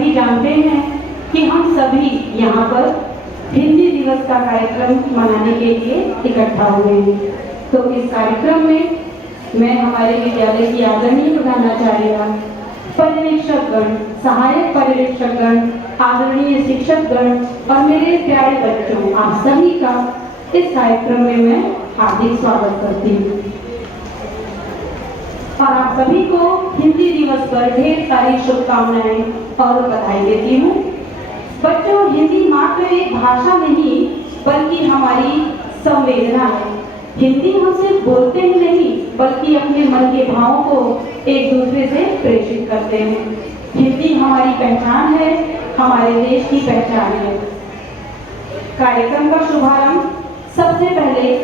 सभी जानते हैं कि हम सभी यहाँ पर हिंदी दिवस का कार्यक्रम मनाने के लिए इकट्ठा हुए हैं। तो इस कार्यक्रम में मैं हमारे विद्यालय की आदरणीय प्रधानाचार्य, पर्यवेक्षकगण, सहायक पर्यवेक्षकगण, आदरणीय शिक्षकगण और मेरे प्यारे बच्चों, आप सभी का इस कार्यक्रम में मैं हार्दिक स्वागत करती हूँ और आप सभी को हिंदी दिवस पर ढेर सारी शुभकामनाएं और बधाई देती हूँ। बच्चों, हिंदी मात्र एक भाषा नहीं बल्कि हमारी संवेदना है। हिंदी हम सिर्फ बोलते ही नहीं बल्कि अपने मन के भावों को एक दूसरे से प्रेषित करते हैं। हिंदी हमारी पहचान है, हमारे देश की पहचान है। कार्यक्रम का शुभारंभ सबसे पहले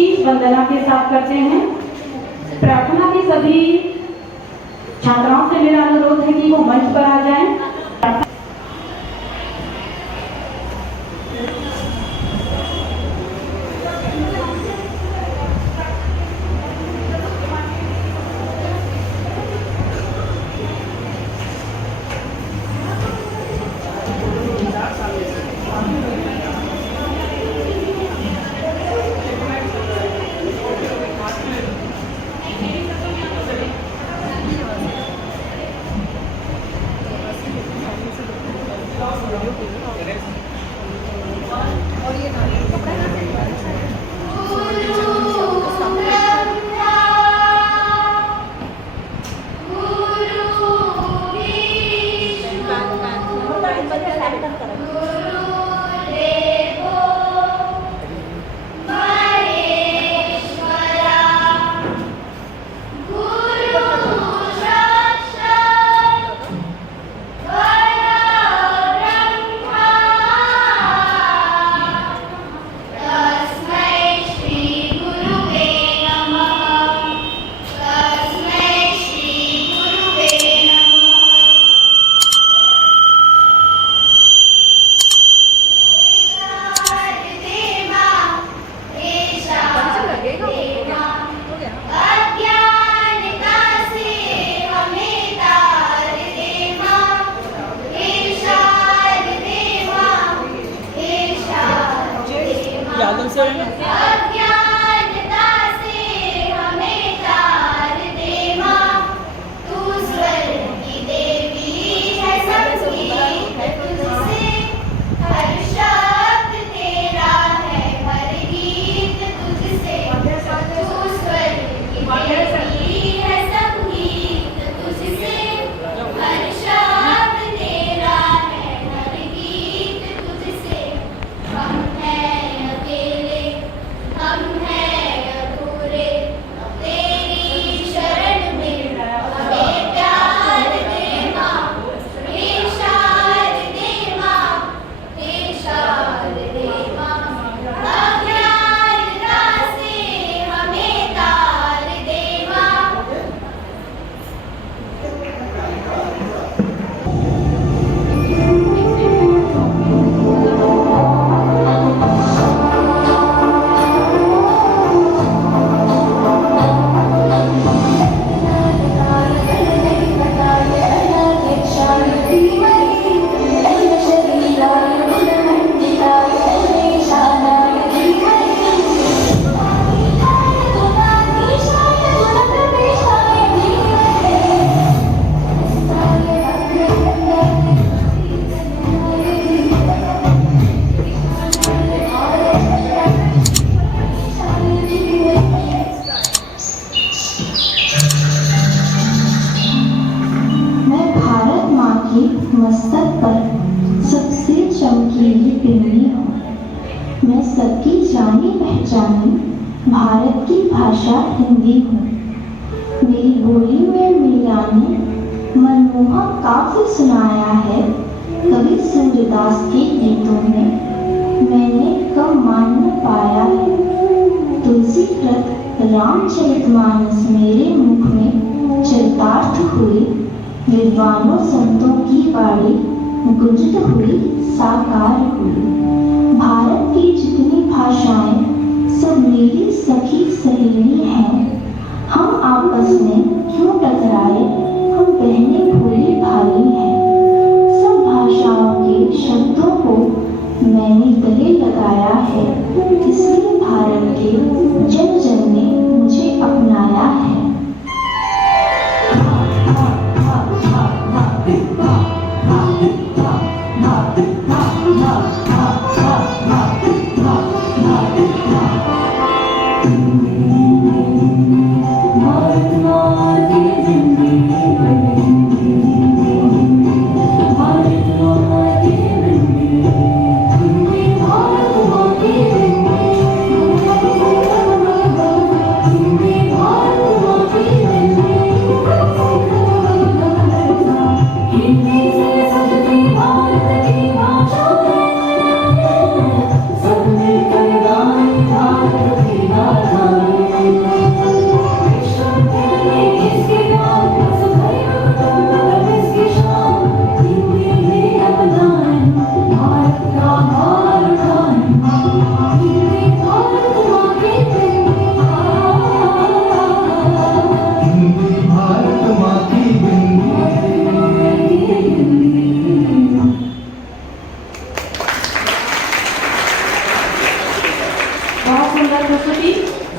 ईश वंदना के साथ करते हैं। प्रार्थना की सभी छात्राओं से मेरा अनुरोध है कि वो मंच पर आ जाएं। मस्तक पर सबसे चमकीली पिंडी हूँ। मैं सबकी जानी पहचानी भारत की भाषा हिंदी हूँ। मेरी बोली में मीरा ने मनमोहक काव्य सुनाया है। कवि सूर्यदास के गीतों में मैंने कम मान्य पाया है। तुलसी कृत रामचरितमानस मेरे मुख में चरितार्थ हुई। विद्वानों संतों की वाणी गुंजित हुई, साकार हुई। भारत की जितनी भाषाएं सब मेरी सखी सहेली हैं। हम आपस में क्यों टकराए, हम बहनें भोली भाली हैं। गले लगाया है, इसलिए भारत के जन जन ने मुझे अपनाया है।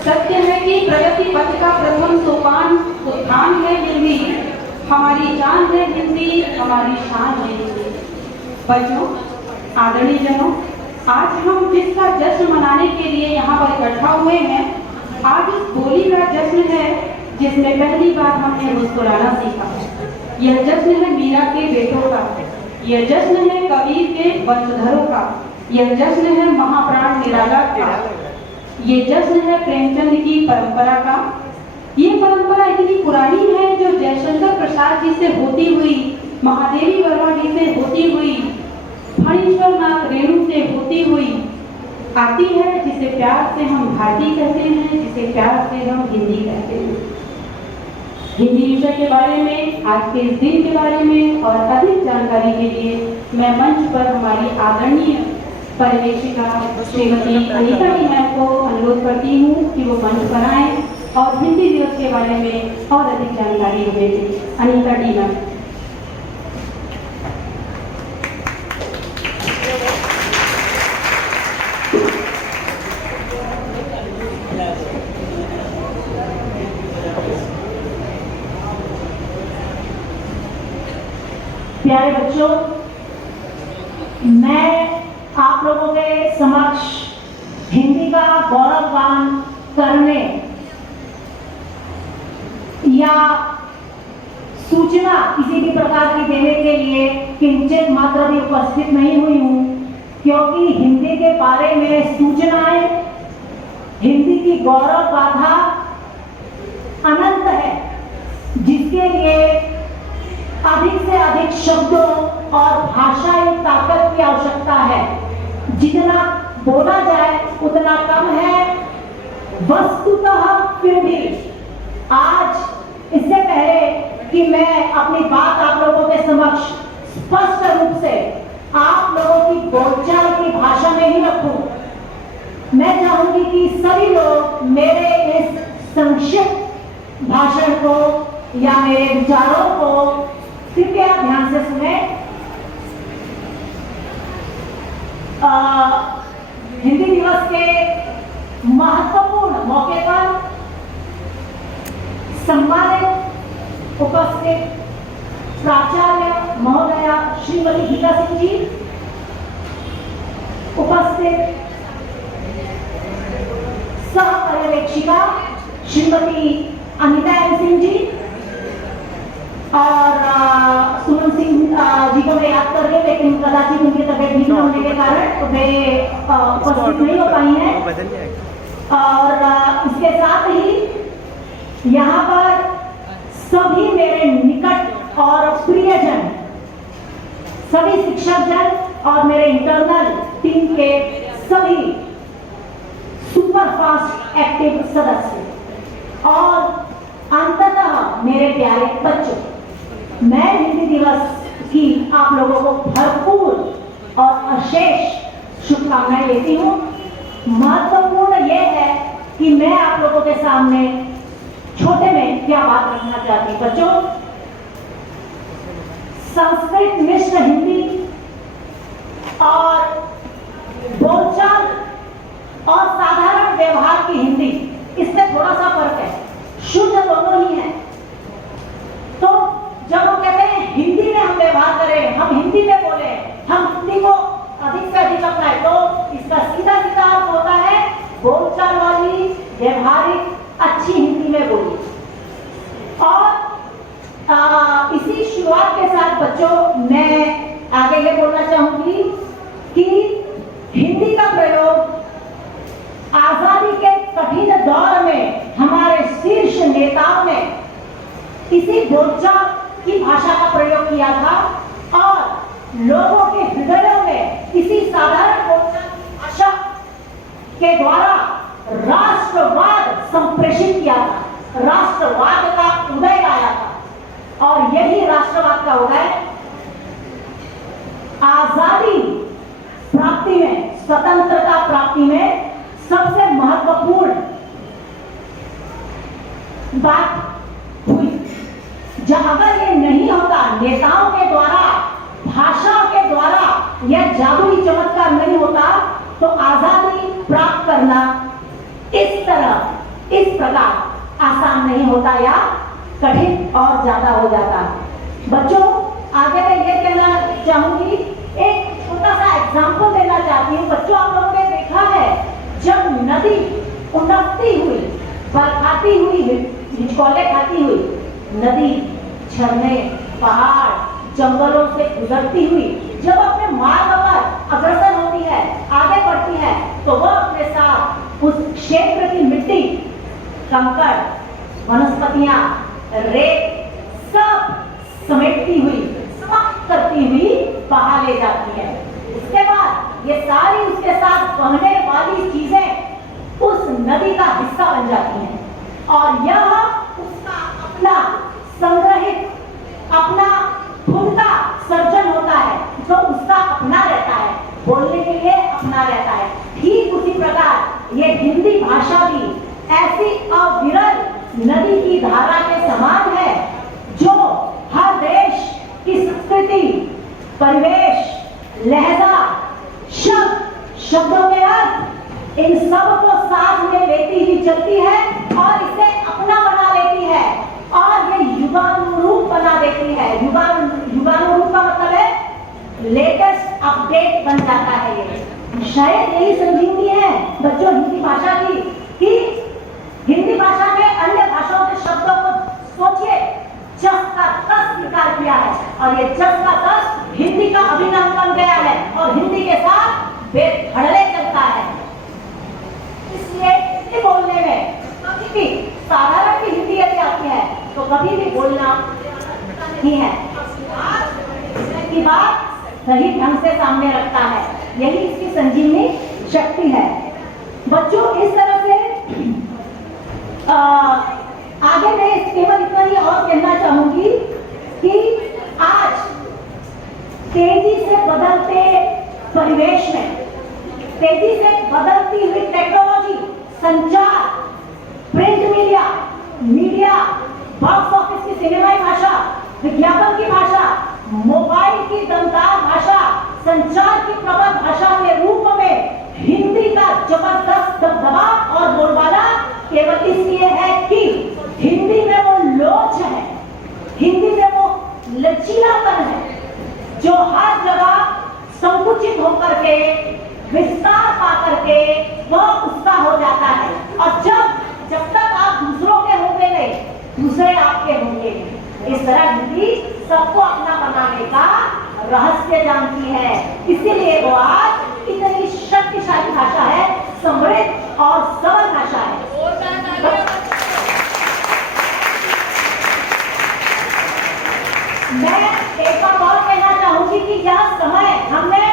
सत्य है कि प्रगति पथ का प्रथम सोपान उत्थान है हिंदी, हमारी जान है हिंदी, हमारी शान है हिंदी। बच्चों, आदरणीय जनों, आज हम जिसका जश्न मनाने के लिए यहाँ पर इकट्ठा हुए हैं, आज उस बोली का जश्न है जिसमें पहली बार हमने मुस्कुराना सीखा। यह जश्न है मीरा के बेटों का, यह जश्न है कबीर के वंशधरों का, यह जश्न है महाप्राण निराला का, ये जश्न है प्रेमचंद की परंपरा का। ये परंपरा इतनी पुरानी है जो जयशंकर प्रसाद जी से होती हुई, महादेवी वर्मा जी से होती हुई, फणीश्वर नाथ रेणु से होती हुई आती है, जिसे प्यार से हम भारती कहते हैं, जिसे प्यार से हम हिंदी कहते हैं। हिंदी विषय के बारे में, आज के इस दिन के बारे में और अधिक जानकारी के लिए मैं मंच पर हमारी आदरणीय परिवेशिका श्रीमती अनीता डी मैम को अनुरोध करती हूँ कि वो मंच पर आएं और हिंदी दिवस के बारे में और अधिक जानकारी दें। Anita D ma'am. प्यारे बच्चों, मैं आप लोगों के समक्ष हिंदी का गौरवगान करने या सूचना किसी भी प्रकार की देने के लिए किंचित मात्र भी उपस्थित नहीं हुई हूं, क्योंकि हिंदी के बारे में सूचनाएं, हिंदी की गौरव गाथा अनंत है, जिसके लिए अधिक से अधिक शब्दों और भाषाई ताकत की आवश्यकता है। जितना बोला जाए उतना कम है। वस्तुतः फिर भी आज इससे पहले कि मैं अपनी बात आप लोगों के समक्ष स्पष्ट रूप से आप लोगों की बोलचाल की भाषा में ही रखूं, मैं चाहूंगी कि सभी लोग मेरे इस संक्षिप्त भाषण को या मेरे विचारों को कृपया ध्यान से सुने। हिंदी दिवस के महत्वपूर्ण मौके पर सम्मानित उपस्थित प्राचार्य महोदया श्रीमती गीता सिंह जी, उपस्थित सह पर्यवेक्षिका श्रीमती अनीता एम सिंह जी और सुमन सिंह जी को मैं याद कर रही हूँ, लेकिन कदाचित उनकी तबियत ठीक होने के कारण वे उपस्थित नहीं हो पाई हैं। और इसके साथ ही यहाँ पर सभी मेरे निकट और प्रियजन, सभी शिक्षक जन और मेरे इंटरनल टीम के सभी सुपरफास्ट एक्टिव सदस्य और अंततः मेरे प्यारे बच्चों, मैं हिंदी दिवस की आप लोगों को भरपूर और अशेष शुभकामनाएं देती हूँ। महत्वपूर्ण यह है कि मैं आप लोगों के सामने छोटे में क्या बात रखना चाहती हूँ। बच्चों, संस्कृत मिश्र हिंदी और बोलचाल हम हिंदी को अधिक से अधिक अपनाएं तो इसका सीधा सीधा अर्थ होता है बोलचाल वाली व्यवहारिक अच्छी हिंदी में बोलिए। और इसी शुरुआत के साथ बच्चों मैं आगे ये बोलना चाहूंगी कि हिंदी का प्रयोग आजादी के कठिन दौर में हमारे शीर्ष नेताओं ने इसी बोलचाल की भाषा का प्रयोग किया था और लोगों के हृदयों में इसी साधारण बोलचाल की भाषा के द्वारा राष्ट्रवाद संप्रेषित किया था, राष्ट्रवाद का उदय लाया था। और यही राष्ट्रवाद का उदय आजादी प्राप्ति में, स्वतंत्रता प्राप्ति में सबसे महत्वपूर्ण बात हुई। जब अगर ये नहीं होता, नेताओं के द्वारा, भाषाओं के द्वारा यह जादुई चमत्कार नहीं होता तो आजादी प्राप्त करना इस तरह, इस प्रकार आसान नहीं होता या कठिन और ज्यादा हो जाता। बच्चों आगे मैं ये कहना चाहूंगी, एक छोटा सा एग्जाम्पल देना चाहती हूँ। बच्चों आप लोगों ने देखा है जब नदी उन्नति हुई, बरखाती हुई, हिचकोले खाती हुई, नदी झरने, पहाड़, जंगलों से गुजरती हुई जब अपने मार्ग पर अग्रसर होती है, आगे बढ़ती है, तो वह अपने साथ उस क्षेत्र की मिट्टी, कंकड़, वनस्पतियां, रेत सब समेटती हुई, समाप्त करती हुई बाहर ले जाती है। उसके बाद ये सारी उसके साथ बहने वाली चीजें उस नदी का हिस्सा बन जाती हैं और यह उसका अपना संग्रहित, अपना खुद का सर्जन होता है जो उसका अपना रहता है, बोलने के लिए अपना रहता है। ठीक उसी प्रकार ये हिंदी भाषा भी ऐसी अविरल नदी की धारा के समान है जो हर देश की संस्कृति, परिवेश, लहजा, शब्दों के अर्थ, इन सब को साथ में लेती ही चलती है और इसे अपना बना लेती है और ये युगानुरूप बना देती है। युगानुरूप का मतलब है लेटेस्ट अपडेट बन जाता है। ये शायद यही संजीवनी है बच्चों हिंदी भाषा की, कि हिंदी भाषा में अन्य भाषाओं के शब्दों को सोचिए, जस का तस स्वीकार किया है और ये जस का तस हिंदी का अभिन्न बन गया है और हिंदी के साथ बेधड़े चलता है। इसलिए हिंदी बोलने में कभी भी साधारण की हिंदी यदि आती है तो कभी भी बोलना नहीं है, की बात सही ढंग से सामने रखता है। यही इसकी संजीवनी शक्ति है। बच्चों इस तरह से आगे मैं केवल इतना ही और कहना चाहूंगी कि आज तेजी से बदलते परिवेश में, तेजी से बदलती हुई टेक्नोलॉजी, संचार, प्रिंट मीडिया, बॉक्स ऑफिस की सिनेमाई भाषा, विज्ञापन की भाषा, मोबाइल की दमदार भाषा, संचार की प्रबल भाषा के रूप में हिंदी का जबरदस्त दबदबा और बोलबाला केवल इसलिए है कि हिंदी में वो लोच है, हिंदी में वो लचीलापन है जो हर जगह संकुचित होकर के, विस्तार पा करके वह उसका हो जाता है। और जब तक आप दूसरों के होंगे नहीं, दूसरे आपके होंगे। इस तरह हिंदी सबको अपना बनाने का रहस्य जानती है, इसीलिए वो आज इतनी शक्तिशाली भाषा है, समृद्ध और सरल भाषा है। मैं एक बार और कहना चाहूंगी कि यह समय हमने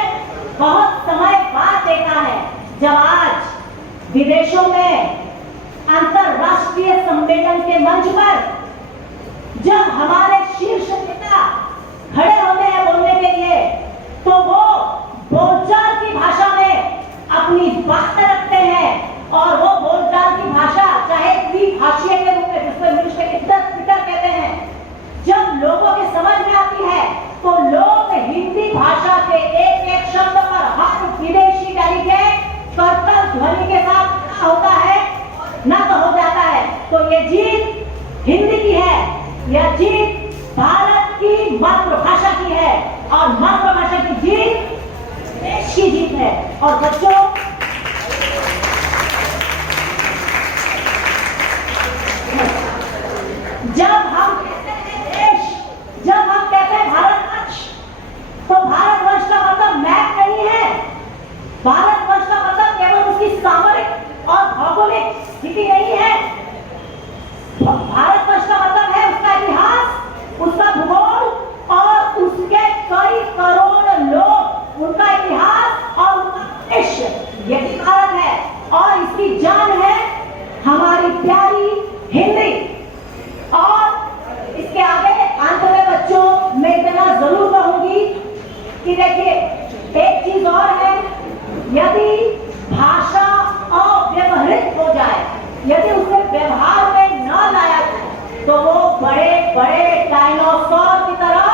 बहुत समय बाद देखा है, जब आज विदेशों में अंतरराष्ट्रीय सम्मेलन के मंच पर जब हमारे शीर्ष नेता खड़े होते हैं बोलने के लिए, तो वो बोलचाल की भाषा में अपनी बात रखते हैं और वो बोलचाल की भाषा चाहे द्विभाषीय के रूप में, जिसको इंग्लिश में इंटरप्रिटर कहते हैं, जब लोगों की समझ में आती है तो लोग हिंदी भाषा के एक एक शब्द पर हर विदेशी डेलीगेट कर्तव्य ध्वनि के साथ होता है, ना तो हो जाता है। तो ये जीत हिंदी की है, यह जीत भारत की मातृभाषा की है और मातृभाषा की जीत देश की जीत है। और बच्चों, जब हम कहते हैं देश, जब हम कहते हैं भारतवर्ष, तो भारतवर्ष का मतलब मैप नहीं है। भारतवर्ष का मतलब केवल उसकी सामरिक और भौगोलिक स्थिति नहीं है। भारतवर्ष का मतलब है उसका इतिहास, उसका भूगोल और उसके कई करोड़ लोग, उनका इतिहास और उनका देश, यही भारत है। और इसकी जान है हमारी प्यारी हिंदी। और इसके आगे अंत में बच्चों मैं इतना जरूर कहूंगी कि देखिए, एक चीज और है, यदि भाषा अव्यवहारित हो जाए, यदि उसे व्यवहार में न लाया जाए, तो वो बड़े बड़े डायनासोर की तरह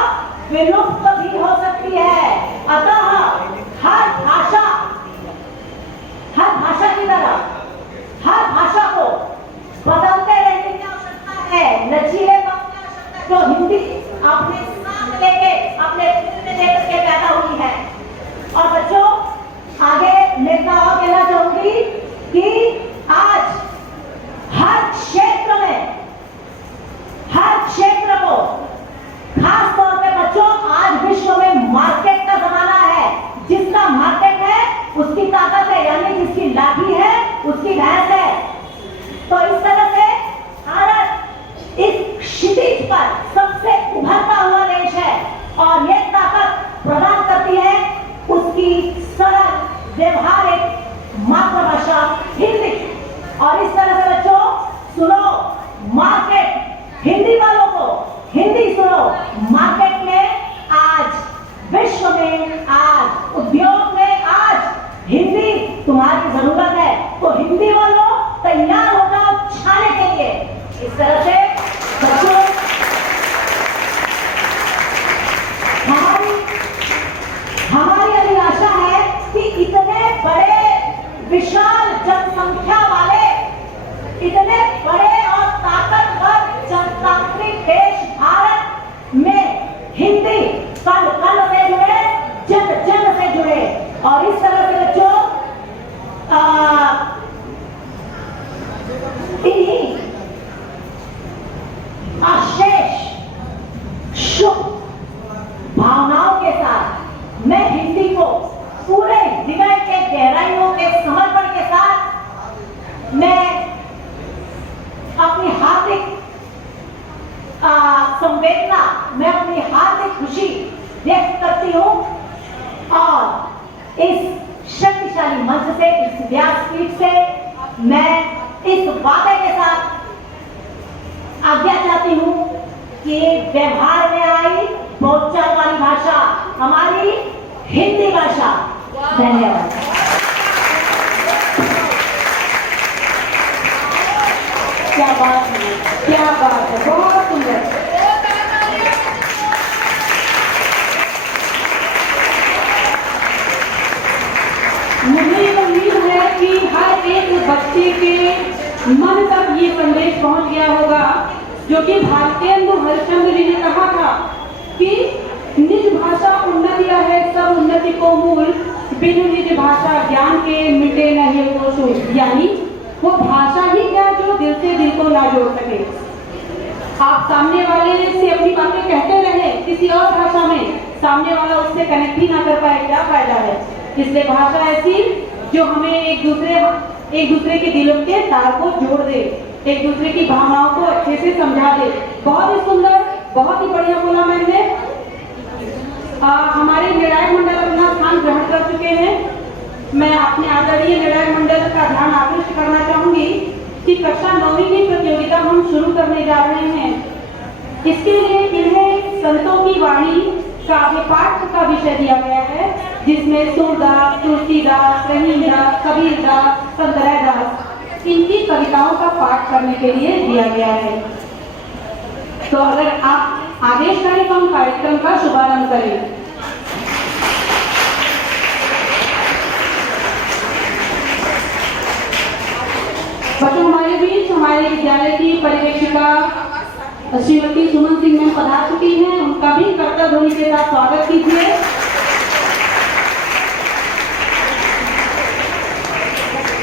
विलुप्त भी हो सकती है। अतः हर भाषा की तरह हर भाषा को बदलते रहने की आवश्यकता है, लचीलेपन की आवश्यकता है, जो हिंदी अपने साथ लेके, अपने दिल में लेकर के पैदा हुई है। और बच्चों, आगे मैं और कहना चाहूंगी कि आज हर क्षेत्र को, खास तौर पे बच्चों, आज विश्व में मार्केट का जमाना है। जिसका मार्केट है उसकी ताकत है, यानी जिसकी लाठी है उसकी भैंस है। तो इस तरह से भारत इस क्षितिज पर सबसे उभरता हुआ देश है और ये ताकत प्रदान करती है उसकी सरल व्यवहारिक मातृभाषा हिंदी। और इस तरह से बच्चों सुनो, मार्केट हिंदी वालों को हिंदी सुनो, मार्केट में आज, विश्व में आज, उद्योग में आज हिंदी तुम्हारी जरूरत है। तो हिंदी वालों तैयार हो जाओ छाने के लिए। इस तरह से बच्चों, हमारी अभिलाषा है कि इतने बड़े विशाल जनसंख्या वाले, इतने बड़े और ताकतवर जनतांत्रिक देश भारत में हिंदी कण कण से जुड़े, जन जन से जुड़े। और इस तरह से बच्चों इन्हीं अशेष शुभ भावनाओं के साथ मैं हिंदी को पूरे हृदय के गहराइयों के समर्पण के साथ मैं अपनी हार्दिक संवेदना, मैं अपनी हार्दिक खुशी व्यक्त करती हूँ। और इस शक्तिशाली मंच से, इस व्यासपीठ से मैं इस वादे के साथ आज्ञा चाहती हूँ कि व्यवहार में आई बोलचाल वाली भाषा हमारी हिंदी भाषा। धन्यवाद। क्या बात है, क्या बात है, बहुत सुंदर। मुझे उम्मीद है कि हर एक बच्चे के मन तक ये संदेश पहुंच गया होगा, जो कि भारतेंदु हरिश्चंद्र जी ने कहा था कि निज भाषा उन्नति है सब उन्नति को मूल, बिनु निज भाषा ज्ञान के मिटे नहीं को सूझ। यानी वो भाषा ही क्या जो दिल से दिल को ना जोड़ सके। आप सामने वाले से अपनी बातें कहते रहे किसी और भाषा में, सामने वाला उससे कनेक्ट ही ना कर पाए, क्या फायदा है। इसलिए भाषा ऐसी जो हमें एक दूसरे के दिलों के तार को जोड़ दे, एक दूसरे की भावनाओं को अच्छे से समझा दे। बहुत ही सुंदर, बहुत ही बढ़िया बोला मैंने। हमारे निर्णायक मंडल अपना स्थान ग्रहण कर चुके हैं। मैं अपने आदरणीय निर्णायक मंडल का ध्यान आकृष्ट करना चाहूंगी कि कक्षा 9वीं की प्रतियोगिता हम शुरू करने जा रहे हैं। इसके लिए इन्हें संतों की वाणी काव्य पाठ का विषय दिया गया है, जिसमें सूरदास, तुलसीदास, रहीमदास, कबीरदास, संतरायदास, इनकी कविताओं का पाठ करने के लिए दिया गया है। तो अगर आप आदेश करें तो हम कार्यक्रम का शुभारंभ करें। बच्चों, हमारे बीच हमारे विद्यालय की पर्यवेक्षिका श्रीमती सुमन सिंह मैम पधार चुकी हैं। उनका भी ध्वनि के साथ स्वागत कीजिए।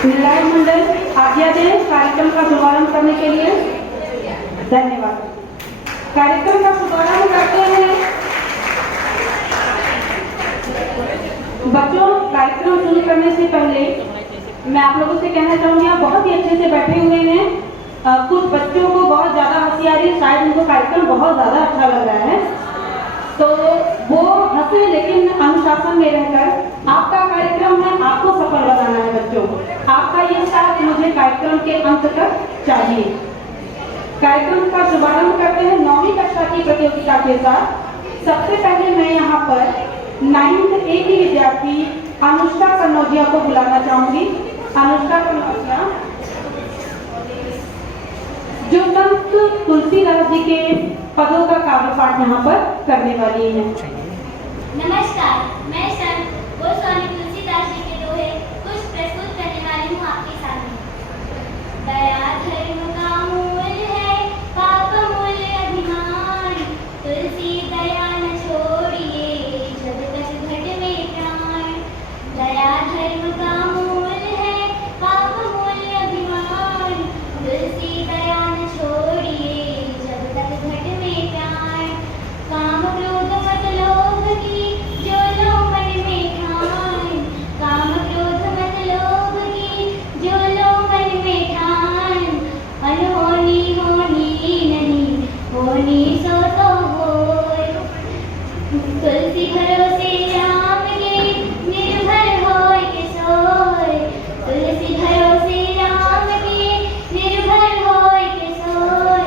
निर्णायक मंडल आज्ञा दें कार्यक्रम का शुभारंभ करने के लिए। धन्यवाद। कार्यक्रम का शुभारंभ करते हैं। बच्चों, कार्यक्रम शुरू करने से पहले मैं आप लोगों से कहना चाहूंगी, आप बहुत ही अच्छे से बैठे हुए हैं। कुछ बच्चों को बहुत ज्यादा हंसी आ रही है, शायद उनको कार्यक्रम बहुत ज्यादा अच्छा लग रहा है, तो वो हंसे लेकिन अनुशासन में रहकर। आपका कार्यक्रम है, आपको सफल बनाना है बच्चों। आपका ये साथ मुझे कार्यक्रम के अंत तक चाहिए। कार्यक्रम का शुभारंभ करते हैं 9वीं कक्षा की प्रतियोगिता के साथ। सबसे पहले मैं यहाँ पर 9th A की विद्यार्थी अनुष्का कन्नौजिया को बुलाना चाहूंगी। अनुष्का कन्नौजिया जो संत तुलसीदास जी के पदों का काव्य पाठ यहाँ पर करने वाली है। नमस्कार, मैं संत गोस्वामी तुलसीदास जी के दोहे कुछ प्रस्तुत करने वाली हूँ आपके सामने। दया धर्म का मूल है, पाप मूल अभिमान। तुलसी दया न छोड़िए, जब तक घट में प्राण। दया धर्म का मूल है, पाप मूल अभिमान। तुलसी दया न छोड़िए, जब तक घट में प्राण। काम क्रोध मत लोभ की, जो लो मन में ठान। काम क्रोध मत लोभ की, जो लो मन में ठान। अनहोनी होनी नहीं, होनी सो तो होय। तुलसी भरोसे राम के, निर्भर होय के सोय। तुलसी भरोसे राम के, निर्भर होय के सोय।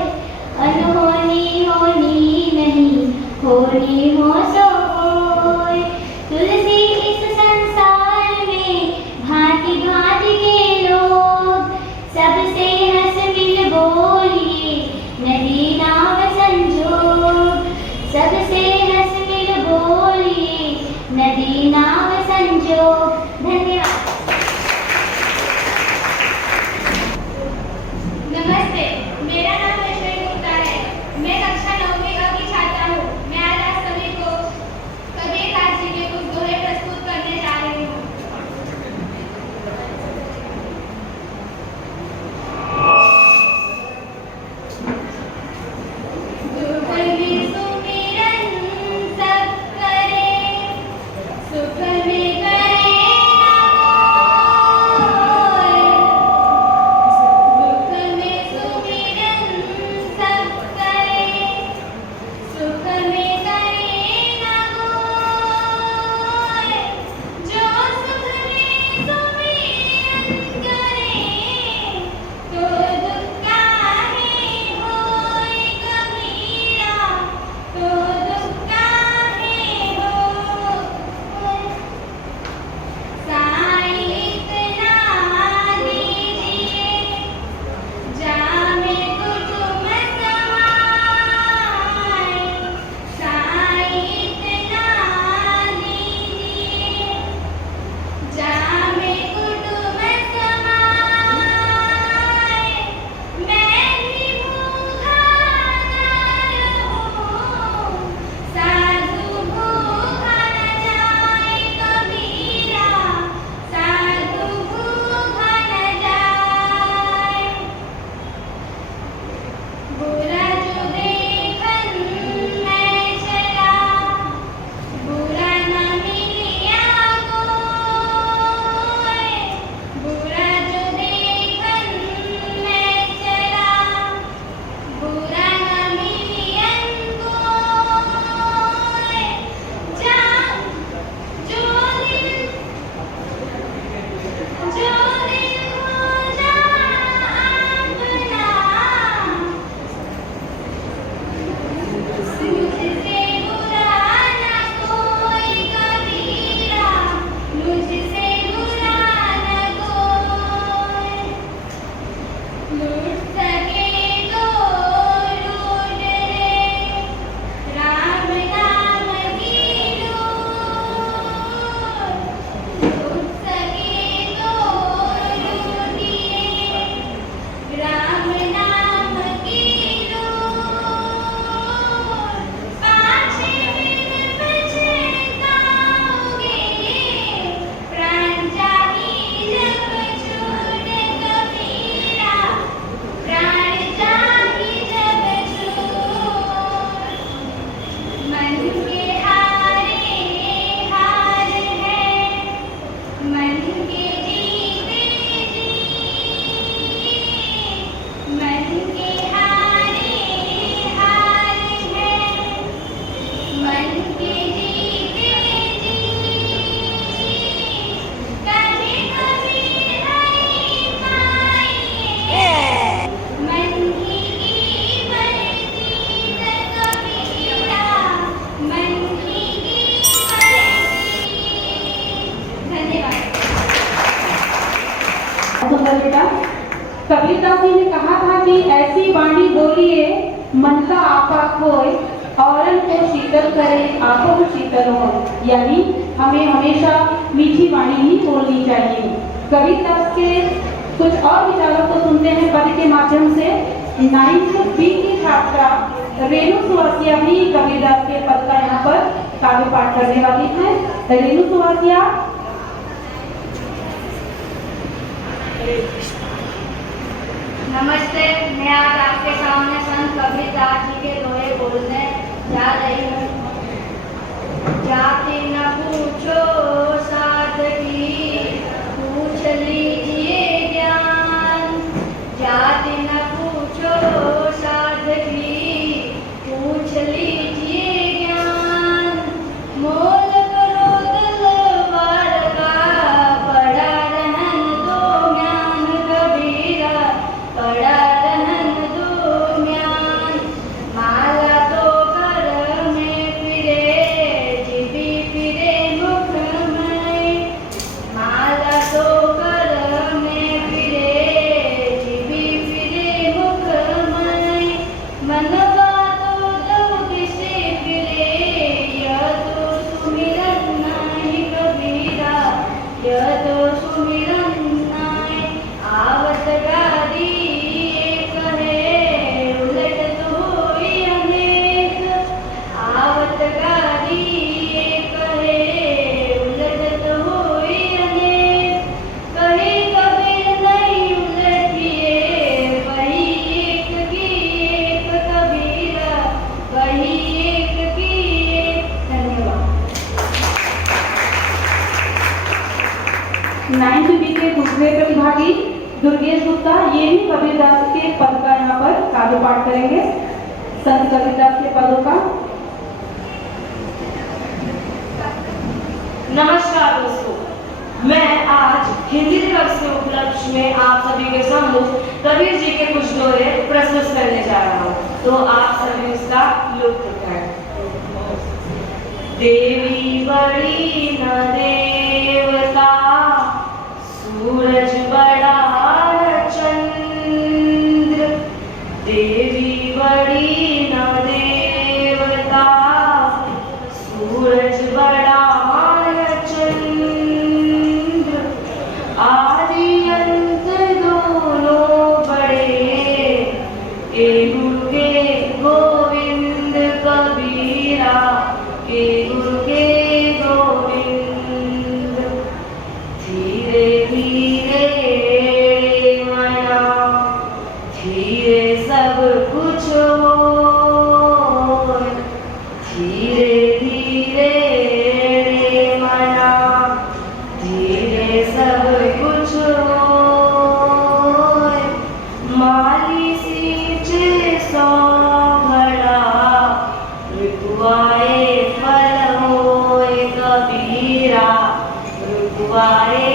अनहोनी होनी नहीं, होनी हो सो होय। तुलसी इस संसार में भांति भांति के लोग, सबसे हंस मिल बोलिए, नदी नाव संजोग। सबसे हंस मिल बोलिए, नदी नाव संजोग। धन्यवाद। नमस्ते, मेरा नाम ऐश्वर्या गुप्ता है। मैं कक्षा 9वीं A की छात्रा हूँ। मैं आज आप सभी मन की जीते जी कभी कभी नहीं पाएंगे मन की बढ़ती कबीरा मन की बढ़ती। धन्यवाद। सुंदर बेटा, कबीरदास जी ने कहा था कि ऐसी वाणी बोलिए मन का आपा खोए औरन को शीतल करे आंखों को शीतल हो, यानी हमें हमेशा मीठी वाणी ही बोलनी चाहिए। कबीरदास के कुछ और विचारों को सुनते हैं पद के माध्यम से। 9th B की छात्रा रेणु सुवासिया भी कबीरदास के पद का यहाँ पर काव्य पाठ करने वाली है। रेणु सुवासिया। नमस्ते, मैं आज आपके सामने संत कबीरदास जी के दोहे बोलने जा रही हूँ। जाति न पूछो साधकी पूछ लीजिए ज्ञान, जाति न पूछो साधकी पूछ लीजिए ज्ञान, मोल करो तलवार का बड़ा रहन दो ज्ञान कबीरा बड़ा रहन दो ज्ञान, माला तो कर में फिरे जीवी फिरे मुख में, माला तो कर में फिरे जीवी फिरे मुख में, मनवा तो दो किसे फिरे यह तो सुमिरन नहीं कबीरा यह तो सुमिरन नहीं, आवत गारी एक है उलट तो हुई अनेक, आवत गारी एक है उलट तो हुई अनेक, कहीं कबीर नहीं उलटिए वही एक की एक कबीरा वही एक की एक। धन्यवाद। 9th B के दूसरे प्रतिभागी दुर्गेश गुप्ता, ये भी कबीरदास के पद का यहाँ पर काव्य पाठ करेंगे, संत कबीरदास के पदों का। नमस्कार दोस्तों, मैं आज हिंदी दिवस के उपलक्ष्य में आप सभी के सम्मुख कबीर जी के कुछ दोहे प्रस्तुत करने जा रहा हूँ, तो आप सभी उसका लुत्फ उठाएं। देवी बड़ी न देवता सूरज बड़ा न चंद्र, देवी बड़ी न देवता सूरज बड़ा न चंद्र, आदि अंत दोनों बड़े के गुरु के गोविंद कबीरा के गुरु के गोविंद, धीरे धीरे मना धीरे सब कुछ होए, धीरे धीरे मना धीरे सब कुछ होए, माली सींचे सौ घड़ा रुकवाए फल होए कबीरा रुकवाए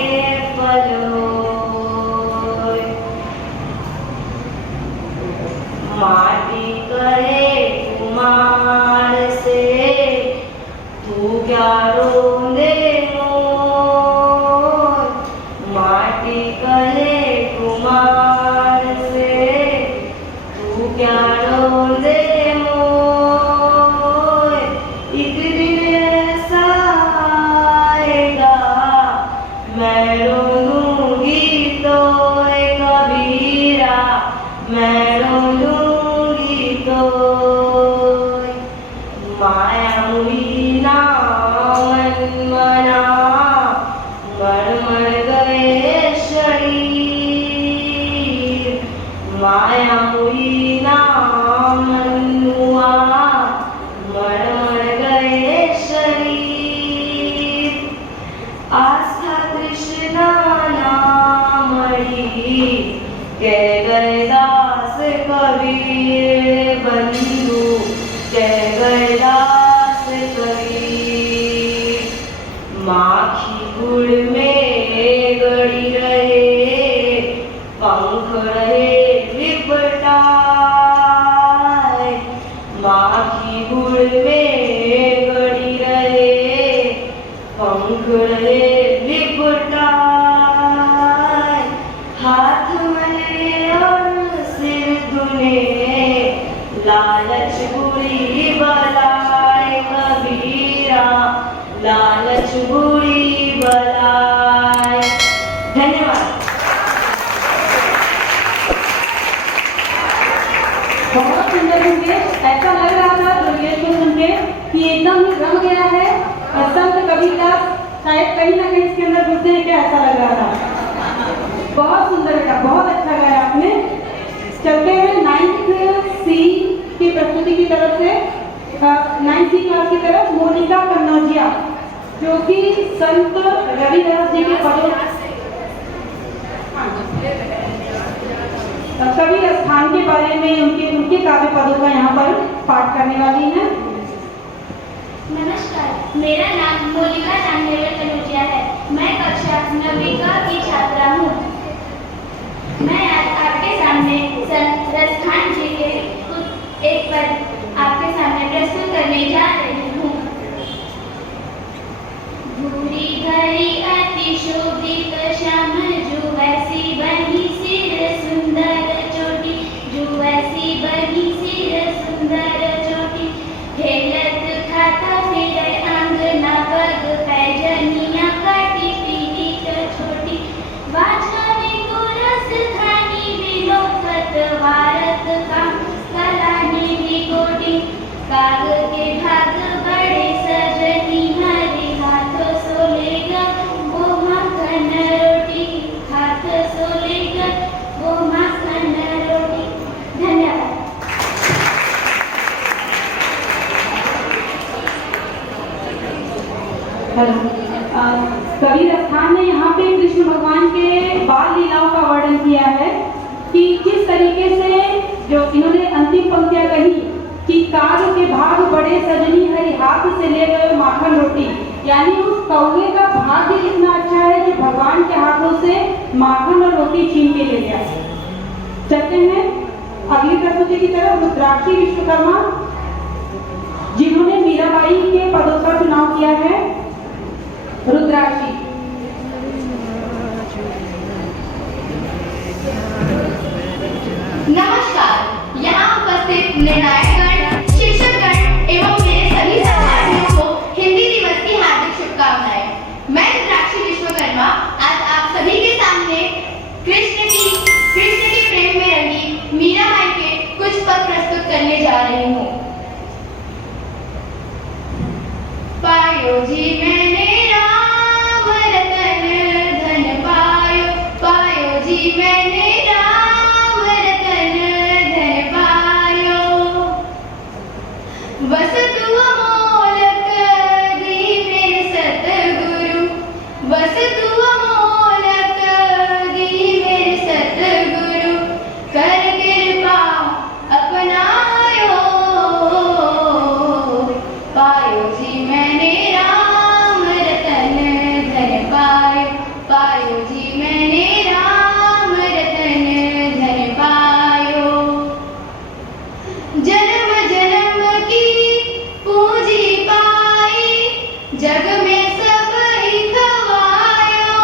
फल होए, माटी करे कुमार से तू क्या रोंदे मोर, माटी करे कुमार से तू क्या रोंदे मोर, एक दिन ऐसा आएगा मैं रोऊंगी तो कबीरा मैं रोऊंगी तो, माया हुई ना मन मना मर मर गए शरीर, माया हुई ना मन हुआ मर मर गए शरीर, आस्था कृष्णा नामड़ी कह गए दास कबीर बंधु कह गए दास गुड़े लिपटाए, हाथ मले और सिर धुले, लालच बुरी बलाए कबीरा, लालच बुरी बलाए। धन्यवाद। बहुत सुंदर संकेत। ऐसा लग रहा था दुर्गेश को सुन के कि एकदम ही रम गया है और संत कबीरदास शायद कहीं ना कहीं इसके अंदर घुसते हैं क्या, ऐसा लग रहा था। बहुत सुंदर बेटा, बहुत अच्छा गाया आपने। चलते हुए 9th C की प्रस्तुति की तरफ से 9th C क्लास की तरफ मोनिका कन्नौजिया, जो कि संत रविदास जी के पदों कवि स्थान के बारे में उनके काव्य पदों का यहाँ पर पाठ करने वाली हैं। नमस्कार, मेरा नाम मोनिका कन्नौजिया है। मैं कक्षा 9वीं की छात्रा हूँ। मैं आज आपके सामने संत रसखान जी के एक पद आपके सामने प्रस्तुत करने जा रही हूँ। भूरी भरी अति शोभित श्याम जो वैसी बनी सिर सुंदर चोटी, जो वैसी बनी सिर सुंदर चोटी, खेलत खाता फिर आंगना पग पैजनिया काटी पीड़ित छोटी, वाचा में गोरस खानी विलोकत वारत काम कलानी विकोटी, काग के भाग बड़े सजनी हरे हाथ सोलेगा वो माखन रोटी, हाथ सोलेगा वो माखन रोटी। धन्यवाद। कबीर स्थान ने यहाँ पे कृष्ण भगवान के बाल लीलाओं का वर्णन किया है कि किस तरीके से जो इन्होंने अंतिम पंक्तियां कही कि काग के भाग बड़े सजनी हरि हाथ से ले गए माखन रोटी, यानी उस कौवे का भाग्य कितना अच्छा है जो भगवान के हाथों से माखन और रोटी छीन के ले गया। चलते हैं अगली प्रस्तुति की तरफ। रुद्राक्षी विश्वकर्मा, जिन्होंने मीराबाई के पदों का चुनाव किया है। रुद्राक्षी। नमस्कार, यहाँ उपस्थित निर्णायकगण, शिक्षकगण एवं मेरे सभी सहपाठियों को हिंदी दिवस की हार्दिक शुभकामनाएं। मैं रुद्राक्षी विश्वकर्मा आज आप सभी के सामने कृष्ण के प्रेम में रंगी मीराबाई के कुछ पद प्रस्तुत करने जा रही हूँ। पायो जी मैंने राम रतन धन पायो, पायो जी मैंने राम रतन धन पायो, वस्तु अमोलक दी मेरे सतगुरु, वस्तु अमोलक दी मेरे सतगुरु, कर कृपा अपनायो, पायो जी मैंने राम रतन धन पायो, पायो जी मैंने राम रतन धन पायो, जन्म जन्म की पूंजी पाई, जग में सब ही खवायो,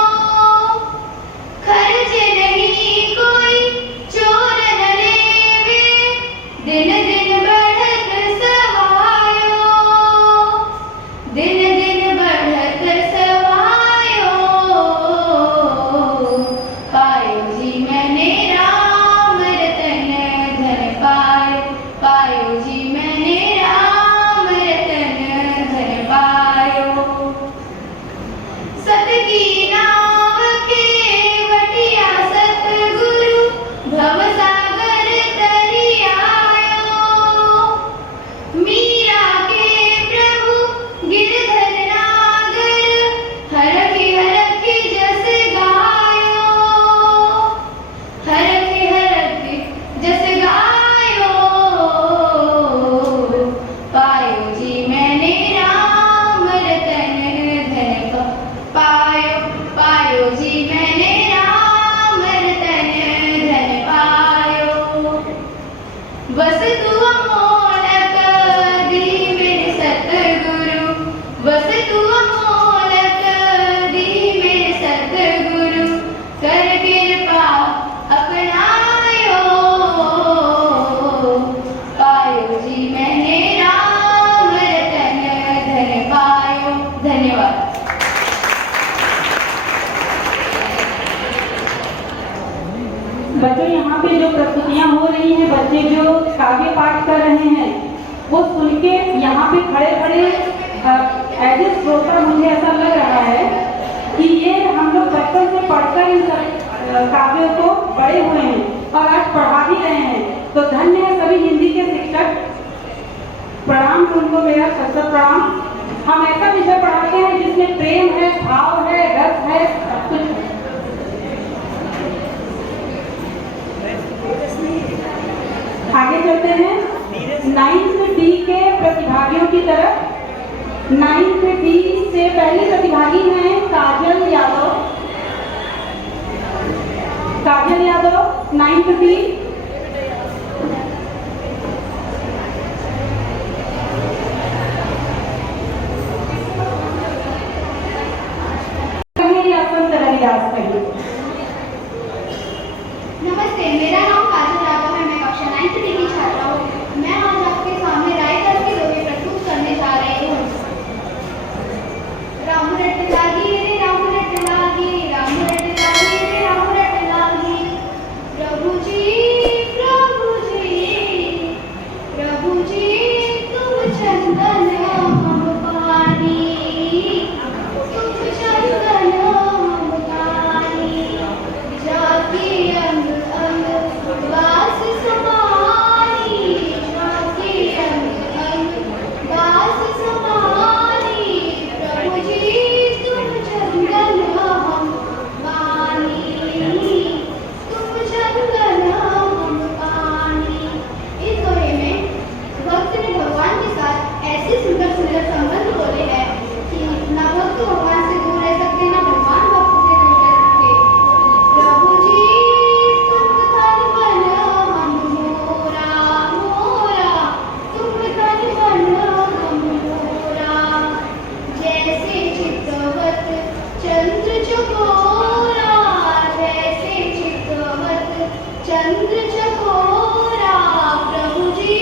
खर्च नहीं कोई चोर न लेवे, दिन दिन बढ़त सवायो, बच्चे जो काव्य पाठ कर रहे हैं वो सुन के यहाँ पे खड़े खड़े एज ए श्रोता मुझे ऐसा लग रहा है कि ये हम लोग बचपन से पढ़कर इन काव्यों को बड़े हुए हैं और आज पढ़ा भी रहे हैं। तो धन्य है सभी हिंदी के शिक्षक, प्रणाम उनको मेरा सत प्रणाम। हम ऐसा विषय पढ़ाते हैं जिसमें प्रेम है, भाव है, रस है, सब कुछ। आगे चलते हैं 9th D के प्रतिभागियों की तरफ। 9th D से पहले प्रतिभागी हैं काजल यादव। काजल यादव 9th D। नमस्ते, मेरा नाम काजल यादव है। मैं कक्षा 9th D की छात्रा हूँ। मैं आज आपके सामने रायगढ़ के दोहे प्रस्तुत करने जा रही हूँ। राम रट लागी रे राम रट लागी, राम रट लागी रे राम रट लागी। प्रभु जी तुम चंदन हम पानी, तुम चंदन हम पानी। जाकी अंग अंग वास समानी, जाकी अंग अंग वास समानी। प्रभु जी तुम चंदन हम पानी, तुम चंदन हम पानी। इस दोहे में भक्त ने भगवान के साथ ऐसे सुंदर सुंदर संबंध बोले हैं कि ना भक्त भगवान से दूर रह सकते, ना भगवान भक्त से दूर रह सकते। प्रभु जी तुम धन बन हम मोरा मोरा, तुम धन बन हम मोरा। जैसे चितवत चंद्र चकोरा, जैसे चितवत चंद्र चकोरा। प्रभु जी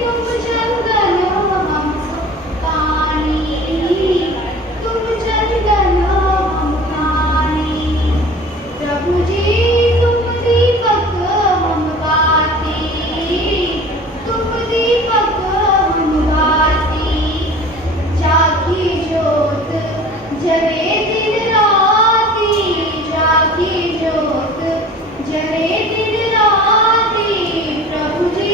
तुम चंदन हम पानी, तुम चंदन हम पानी। प्रभु जी तुम दीपक हम बाती, तुम दीपक हम बाती। जाकी ज्योत जले दिन राती, जाकी ज्योत जले दिन राती। प्रभु जी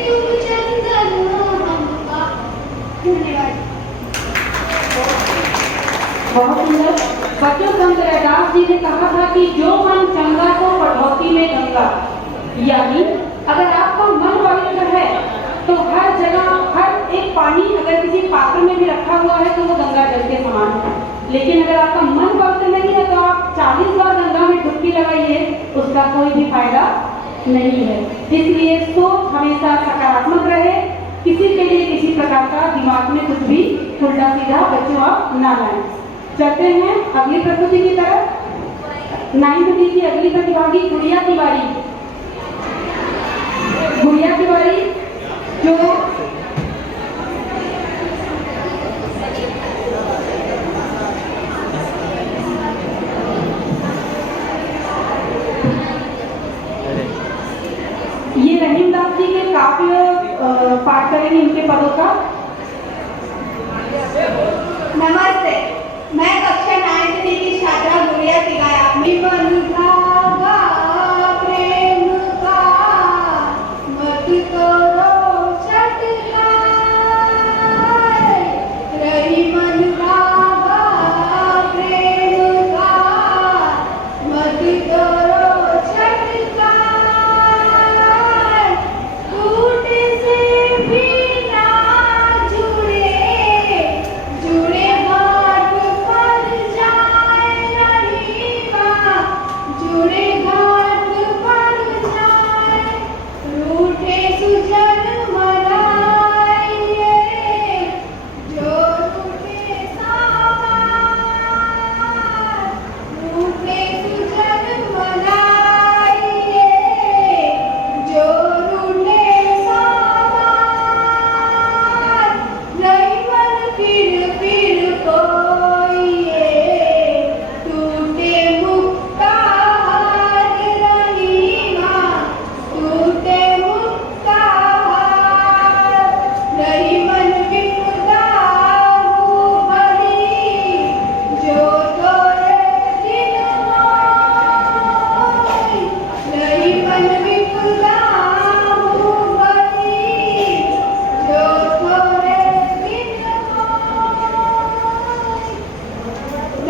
तुम चंदन हम पाती। धन्यवाद। बहुत सुंदर। बच्चों, संत रैदास जी ने कहा था कि जो मन चंगा तो बढ़ोती में गंगा। यानी अगर आपका मन पवित्र है तो हर जगह हर एक पानी अगर किसी पात्र में भी रखा हुआ है तो वो गंगा जल के समान है। लेकिन अगर आपका मन पवित्र नहीं है तो आप 40 बार गंगा में डुबकी लगाइए, उसका कोई भी फायदा नहीं है। इसलिए सोच हमेशा सकारात्मक रहे, किसी के लिए किसी प्रकार का दिमाग में कुछ भी उल्टा सीधा बच्चों आप ना लाएं। चलते हैं अगली प्रस्तुति की तरफ। 9th D की अगली प्रतिभागी गुड़िया तिवारी। गुड़िया तिवारी जो ये रहीमदास जी के काव्य पाठ करेंगे इनके पदों का। नमस्ते, मैं कक्षा 9th D की छात्रा गुड़िया तिवारी। मन धागा प्रेम का मत करो छठ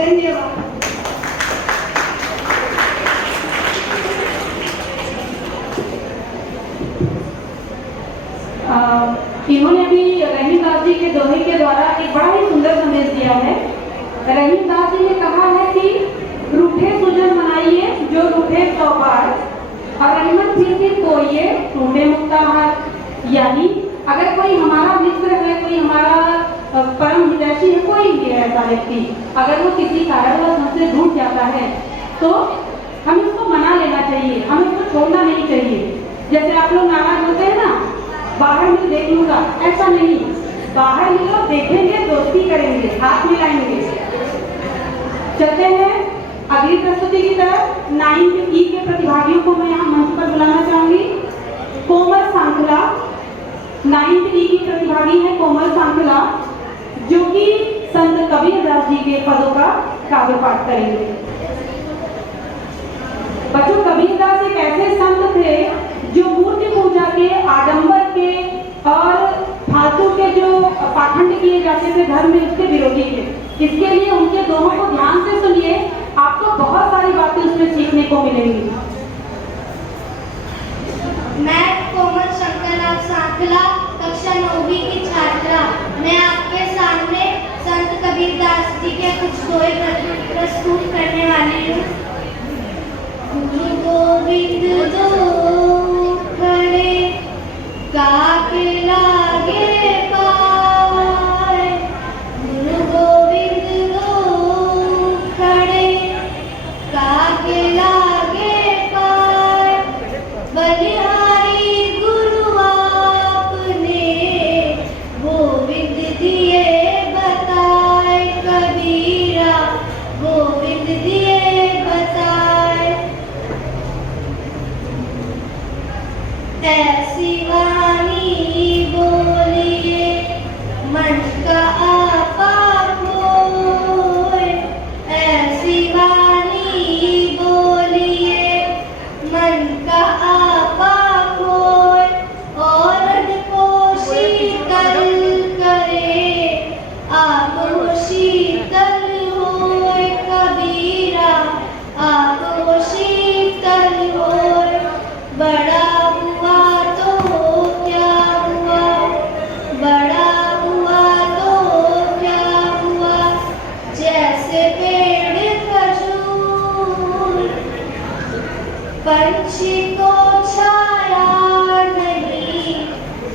धन्यवाद। इन्होंने भी रहीमदास जी के दोहे के द्वारा एक बड़ा ही सुंदर संदेश दिया है। रहीमदास जी ने कहा है कि रूठे सुजन मनाइए जो रूठे सौ बार, और रहमत फिर कोइए टूटे मुक्ताहार। यानी अगर कोई हमारा मित्र है, कोई हमारा परम हितैषी है, कोई भी है ऐसा व्यक्ति, अगर वो किसी कारणवश हमसे रूठ जाता है तो हम इसको मना लेना चाहिए, हमें इसको छोड़ना नहीं चाहिए। जैसे आप लोग नाराज होते हैं ना, बाहर में देख लूंगा, ऐसा नहीं, बाहर मिलो, देखेंगे, दोस्ती करेंगे, हाथ मिलाएंगे। चलते हैं अगली प्रस्तुति की तरफ। 9th E के प्रतिभागियों को मैं यहाँ मंच पर बुलाना चाहूंगी। कोमल सांखला 9th E की प्रतिभागी है कोमल सांखला, जो कि संत कबीरदास जी के पदों का काव्य पाठ करेंगे। बच्चों, कबीरदास एक ऐसे संत थे जो मूर्ति पूजा के, आडंबर के और फालतू के जो पाखंड किए जाते थे धर्म में, उसके विरोधी थे। इसके लिए उनके दोनों को ध्यान से सुनिए, आपको बहुत सारी बातें उसमें सीखने को मिलेंगी। मैं कोमल शंकरनाथ सांखला कक्षा 9वीं की छात्रा, मैं आपके सामने संत कबीरदास जी के कुछ दोहे प्रस्तुत करने वाली हूँ। गुरु गोविंद दो खड़े काके लागे पाए, गुरु गोविंद दो खड़े काके लागे पाए, बलिहारी गुरु आपने गोविंद दिए बताए, कबीरा गोविंद दिए बताए। ऐसी वाणी बोलिए मन का आपा खोए, ऐसी वाणी बोलिए मन का आपा खोए, औरत को शीतल करे आपको शीतल होए, कबीरा आपको शीतल होए। बड़ा हुआ तो क्या हुआ, बड़ा हुआ तो क्या हुआ, जैसे पेड़ खजूर, पंछी को छाया नहीं,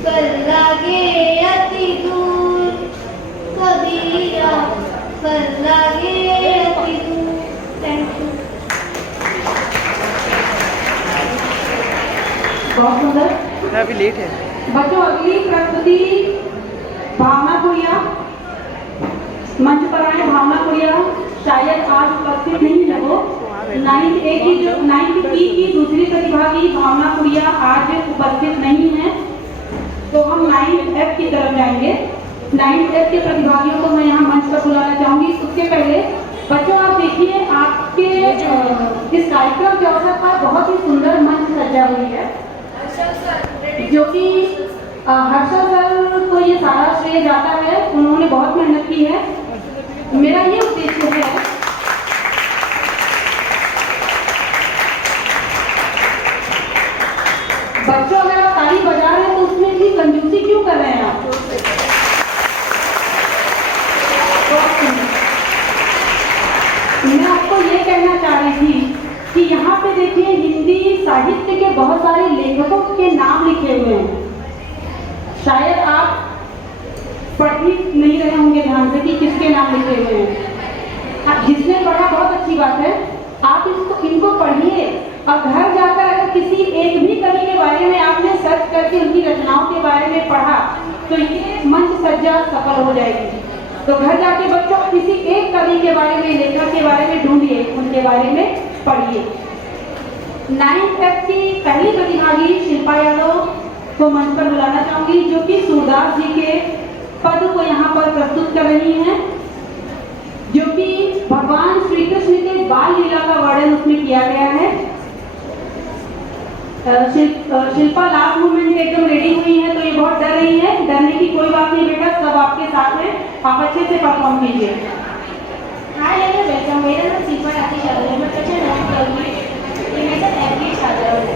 फल लागे अति दूर, कबीरा फल लागे अति दूर। Thank you. बहुत सुंदर। अभी लेट है बच्चों, अगली प्रस्तुति भावना गुड़िया, मंच पर आए भावना गुड़िया। शायद आज उपस्थित नहीं है वो। 9th E की दूसरी प्रतिभागी भावना गुड़िया आज उपस्थित नहीं है, तो हम 9th F की तरफ जाएंगे। 9th F के प्रतिभागियों को मैं यहाँ मंच पर बुलाना चाहूंगी। उसके पहले बच्चों, आप देखिए, आपके इस कार्यक्रम के अवसर पर बहुत ही सुंदर मंच सजा हुई है, जो कि हर्षल सर को ये सारा श्रेय जाता है। उन्होंने बहुत मेहनत की है। मेरा ये उद्देश्य है बच्चों, अगर आप ताली बजा रहे हैं तो उसमें इतनी कंजूसी क्यों कर रहे हैं आप? मैं आपको ये कहना चाह रही थी कि यहाँ पे देखिए, हिंदी साहित्य के बहुत सारे लेखकों के नाम लिखे हुए हैं। शायद आप पढ़ ही नहीं रहे होंगे ध्यान से कि किसके नाम लिखे हुए हैं। जिसने पढ़ा बहुत अच्छी बात है, आप इनको पढ़िए और घर जाकर अगर किसी एक भी कवि के बारे में आपने सर्च करके उनकी रचनाओं के बारे में पढ़ा तो ये मंच सज्जा सफल हो जाएगी। तो घर जाके बच्चों किसी एक कवि के बारे में, लेखक के बारे में ढूंढिए, उनके बारे में पढ़िए। 9th F की पहली प्रतिभागी शिल्पा यादव को मंच पर बुलाना चाहूंगी, जो कि सूरदास जी के पद को यहाँ पर प्रस्तुत कर रही हैं, जो कि भगवान श्री कृष्ण के बाल लीला का वर्णन उसमें किया गया है। शिल्पा लास्ट मोमेंट में एकदम रेडी हुई है, तो ये बहुत डर रही है। डरने की कोई बात नहीं बेटा, सब आपके साथ है, आप अच्छे से परफॉर्म कीजिए। हाय हेलो वेलकम, मेरा नाम शिल्पा राठी यादव है। मैं कक्षा 9 में पढ़ूंगी। ये मेरे साथ एवरी छात्रा है।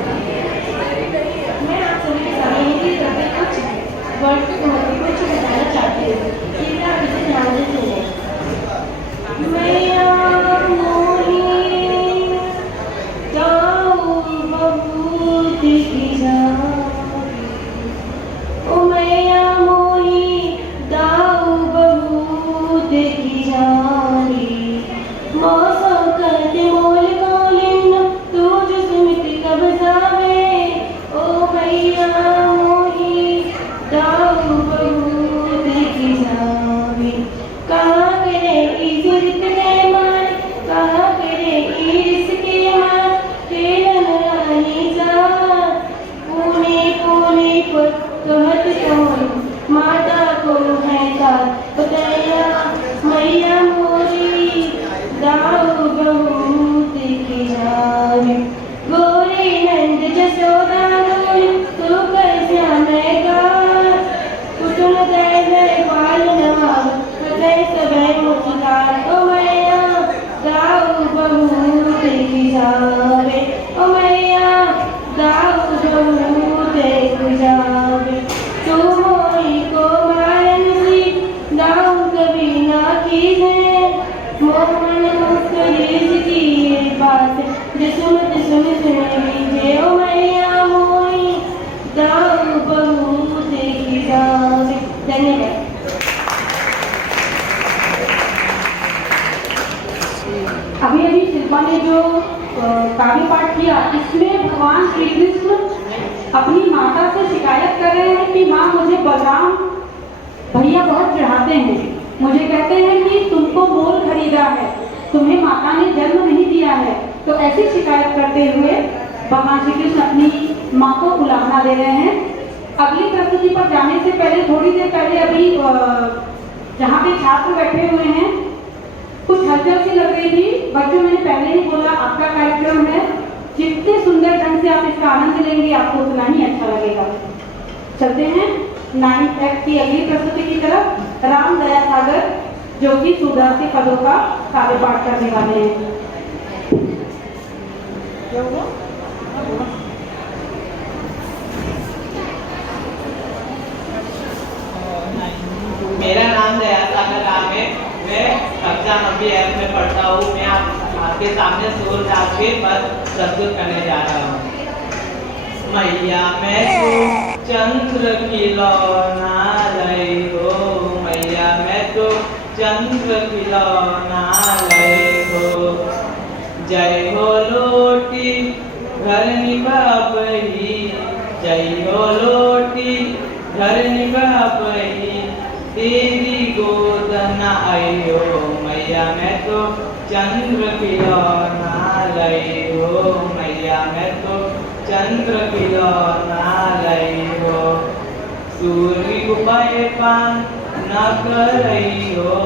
मैं आप सभी के सामने हिंदी करके कुछ वर्ड के कुछ बताना चाहती हूँ। कृपया आप इसे ध्यान से सुनें। मैया मोही जाऊँ बहुत की जाऊँ, ओ मैया मोही दाऊ बहुत की जानी, मौसम करते मोल कालिन तुझ सुमित कब जावे, ओ मैया मोही दाऊ बहुत की जावे। कहाँ करे इजुर्त के मान, कहाँ करे ईर्ष के मान, तेरन रानी जा पुणे पुणे पर कहत कौन माता को है साथ बताया, मैया मोरी दाऊ बहुत की जावे। गोरे नंद जसोदा गोरी तू कैसा मैं गा, कुटुम दय पाल नवाब हृदय सबै मुस्कान, ओ मैया दाऊ बहुत की जावे, ओ मैया दाऊ बहुत की जावे। तू मोई को मारन सी दाऊ कभी ना की है, मोहन मुस्कुरीज की ये बात जो सुनत सुन लीजिए, ओ मैया मोई दाऊ बहुत की जावे। धन्यवाद। अभी अभी शिल्पा ने जो काव्य पाठ किया, इसमें भगवान श्री कृष्ण अपनी माता से शिकायत कर रहे हैं कि माँ मुझे बलराम भैया बहुत चढ़ाते हैं, मुझे कहते हैं कि तुमको मोल खरीदा है, तुम्हें माता ने जन्म नहीं दिया है। तो ऐसी शिकायत करते हुए भगवान श्री कृष्ण अपनी माँ को उलाहना दे रहे हैं। अगली प्रस्तुति पर जाने से पहले थोड़ी देर पहले अभी जहाँ पे छात्र बैठे हुए हैं कुछ हलचल सी लग रही थी। बच्चों, मैंने पहले ही बोला आपका कार्यक्रम है, जितने सुंदर ढंग से आप इसका आनंद लेंगे आपको उतना ही अच्छा लगेगा। चलते हैं 9th एक्ट की अगली प्रस्तुति की तरफ। राम दया सागर जो कि सुदासी पदों का काव्य पाठ करने वाले हैं। मेरा नाम दया सागर राम है। मैं कक्षा 9 में पढ़ता हूँ। मैं आपके सामने सूर राग के पद प्रस्तुत करने जा रहा हूँ। मैया मैं तो चंद्र खिलौना लई हो, मैया मैं तो चंद्र खिलौना लई हो। जय हो लोटी घर निभावही, जय हो लोटी घर निभावही, तेरी गोद न आयो, मैया मैं तो चंद्र खिलौना लई हो, मैया मैं तो चंद्र खिलौना लई हो। सूर्य गुपाए पान न करई हो,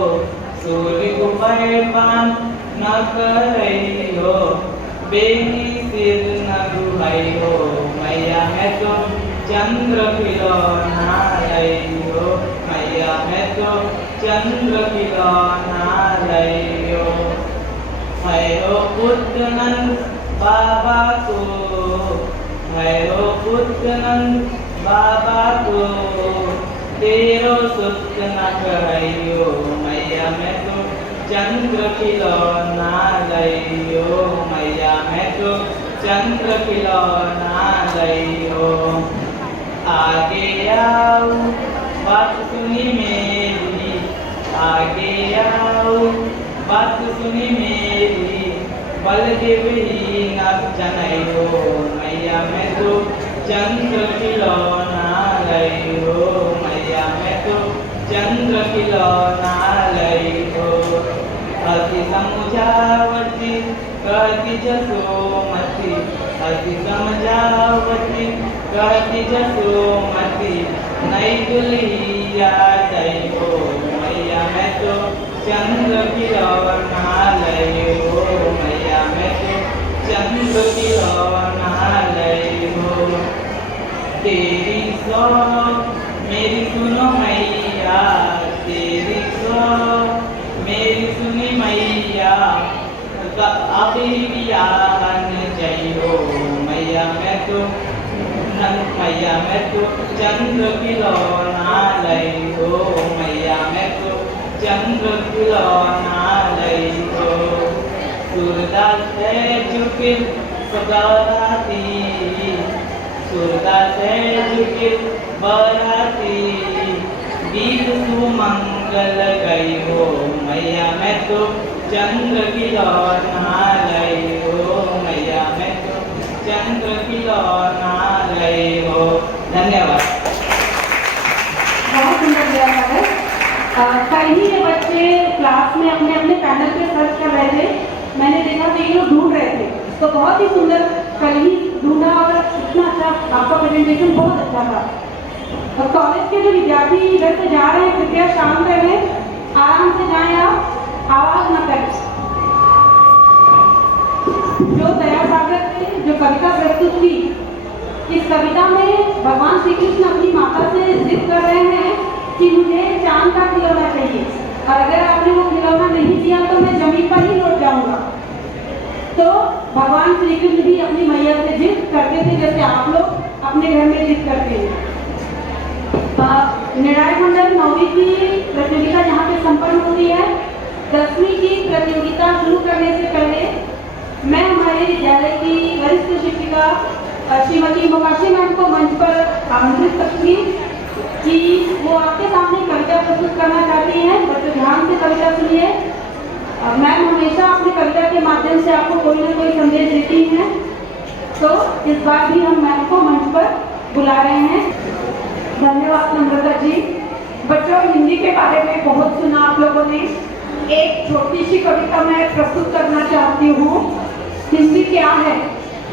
सूर्य गुपाए पान न करई हो, बेनी सिर न दुहाई हो, मैया मैं तो चंद्र खिलौना लई हो, मैया मैं तो चंद्र खिलौना लई हो। है हो पुत्र नंद बाबा को, है हो पुत्र नंद बाबा को, तेरो सुत न कहियो, मैया मैं तो चंद्र खिलौना लई हो, मैया मैं तो चंद्र खिलौना लई हो। आगे आओ बात सुनी मेरी, आगे आओ बात सुनी मेरी, बलदेव ही न जनई हो, मैया मैं तो चंद्र खिलौना लई हो, मैया मैं तो चंद्र खिलौना लई हो। अति समझावती कहती जसोमती, अति समझावती कहती जसोमती, नई दुल्हिया जय हो, मैया मैं तो चंद्र खिलौना लई हो, मैया मैं तो चंद्र खिलौना लई हो। तेरी सौ मेरी सुनो मैया, तेरी सौ मेरी सुनी मैया, अभी बियाहन जइयो मैया मैं तो चंद्र खिलौना लइयो मैया मैं तो चंद्र खिलौना लइयो सूरदास है झुके बराती सूरदास है झुके बराती गीत सुमंगल गई हो मैया मैं तो चंद्र खिलौना लइयो मैया मैं तो चंद्र खिलौना लइयो। धन्यवाद। बहुत सुंदर गाया है। कल ही ये बच्चे क्लास में अपने अपने पैनल पे सर्च कर रहे थे, मैंने देखा कि ये लोग ढूंढ रहे थे, तो बहुत ही सुंदर कल ही ढूंढा और इतना अच्छा आपका प्रेजेंटेशन बहुत अच्छा था। और कॉलेज के जो विद्यार्थी इधर से जा रहे हैं कृपया शांत रहें, आराम से जाएं, आप आवाज न करें। जो दया सागर ने जो कविता प्रस्तुत की, इस कविता में भगवान श्री कृष्ण अपनी माता से जिद कर रहे हैं कि मुझे चांद का खिलौना चाहिए और अगर आपने वो खिलौना नहीं दिया तो मैं जमीन पर ही लौट जाऊंगा। तो भगवान श्री कृष्ण भी अपनी मैया से जिद करते थे जैसे आप लोग अपने घर में जिद करते हैं। निर्णायक मंडल 9वीं की प्रतियोगिता यहाँ पे संपन्न होती है। 10वीं की प्रतियोगिता शुरू करने से पहले मैं हमारे विद्यालय की वरिष्ठ शिक्षिका श्रीमती मोकाशी मैम को मंच पर आमंत्रित करूंगी कि वो आपके सामने कविता प्रस्तुत करना चाहती हैं। बच्चों ध्यान से कविता सुनिए। मैम हमेशा अपनी कविता के माध्यम से आपको कोई ना कोई संदेश देती हैं, तो इस बार भी हम मैम को मंच पर बुला रहे हैं। धन्यवाद नम्रता जी। बच्चों हिंदी के बारे में बहुत सुना आप लोगों ने, एक छोटी सी कविता मैं प्रस्तुत करना चाहती हूँ। हिंदी क्या है,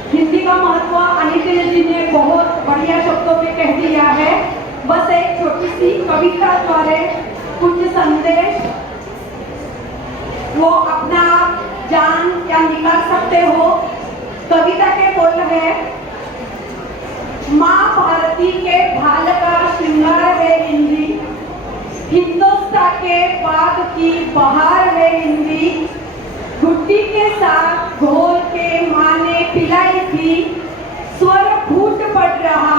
हिंदी का महत्व अनिता जी ने बहुत बढ़िया शब्दों में कह दिया है। बस एक छोटी सी कविता द्वारा कुछ संदेश वो अपना जान क्या निकाल सकते हो। कविता के बोल है, माँ भारती के भाल का श्रृंगार है हिंदी, हिंदुस्तान के बाग की बहार है हिंदी, घुट्टी के साथ घोल के माँ ने पिलाई थी, स्वर फूट पड़ रहा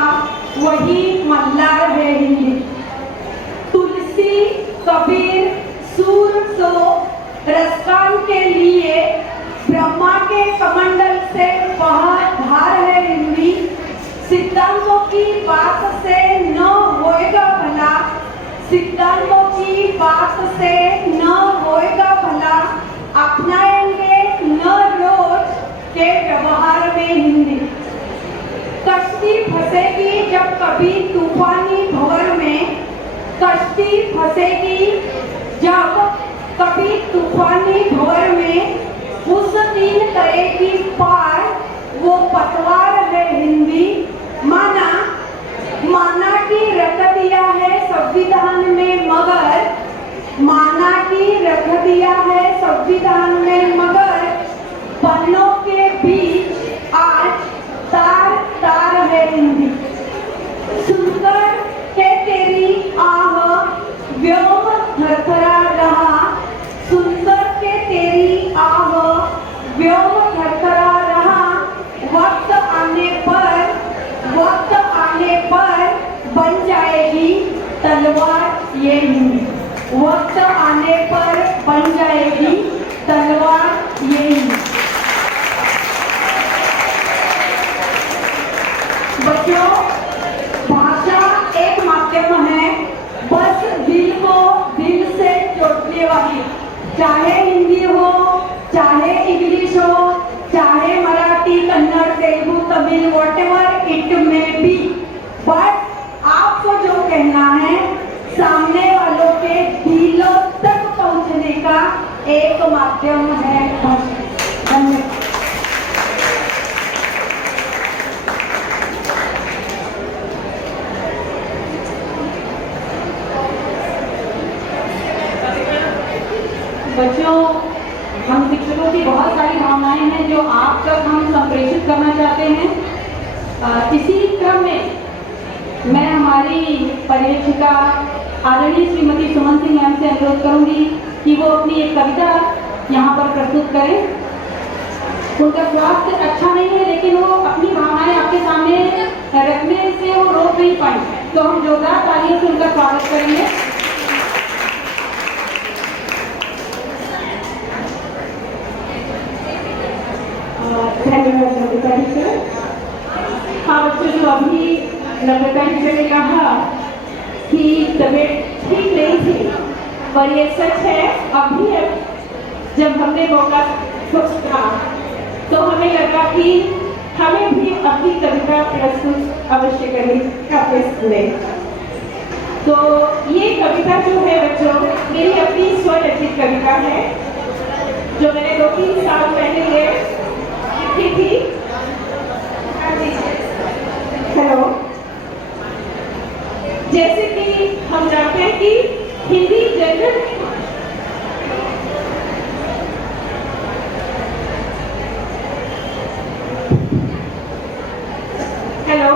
वही मल्लार है हिंदी। तुलसी कबीर सूरसो रसकान के लिए ब्रह्मा के कमंडल से बाहर धार है हिंदी, सिद्धांतों की बात से न होएगा भला, सिद्धांतों की बात से न होएगा भला, अपनाएंगे न रोज के व्यवहार में हिंदी। कश्ती फंसेगी जब कभी तूफानी भंवर में, कश्ती फंसेगी जब कभी तूफानी भंवर में, उस दिन करेगी पार वो पतवार है हिंदी। माना की रख दिया है संविधान में मगर, माना की रख दिया है संविधान में मगर, पन्नों के बीच आज तार तार है हिंदी। सुनकर के तेरी आह व्योम थरथरा रहा, सुनकर के तेरी आह व्योम थरथरा रहा, वक्त आने पर बन जाएगी तलवार ये हिंदी, वक्त आने पर बन जाएगी तलवार ये हिंदी। बच्चों भाषा एक माध्यम है, बस दिल को दिल से जोड़ने वाली, चाहे हिंदी हो, चाहे इंग्लिश हो, चाहे Marathi, Kannada, Telugu, Tamil, whatever it may be, but आपको जो कहना है सामने वालों के दिलों तक पहुंचने का एक माध्यम है भाषा। धन्यवाद। बच्चों हम शिक्षकों की बहुत सारी भावनाएं हैं जो आप तक हम संप्रेषित करना चाहते हैं। इसी क्रम में मैं हमारी पर्यवेक्षिका आदरणीय श्रीमती सुमन सिंह मैम से अनुरोध करूंगी कि वो अपनी एक कविता यहाँ पर प्रस्तुत करें। उनका स्वास्थ्य अच्छा नहीं है, लेकिन वो अपनी भावनाएं आपके सामने रखने से वो रोक नहीं पाई। तो हम जोरदार तालियों से उनका स्वागत करेंगे। धन्यवाद नम्रता टीचर। हाँ बच्चों, जो अभी नम्रता टीचर ने कहा कि तबीयत ठीक नहीं थी, पर ये सच है। अभी जब हमने मौका सोचा तो हमें लगा कि हमें भी अपनी कविता प्रस्तुत अवश्य करनी का प्रश्न है। तो ये कविता जो है बच्चों, मेरी अपनी स्वरचित कविता है, जो मैंने 2-3 साल पहले ये लिखी थी। हेलो, जैसे कि हम जानते हैं कि हिंदी जनरल हेलो,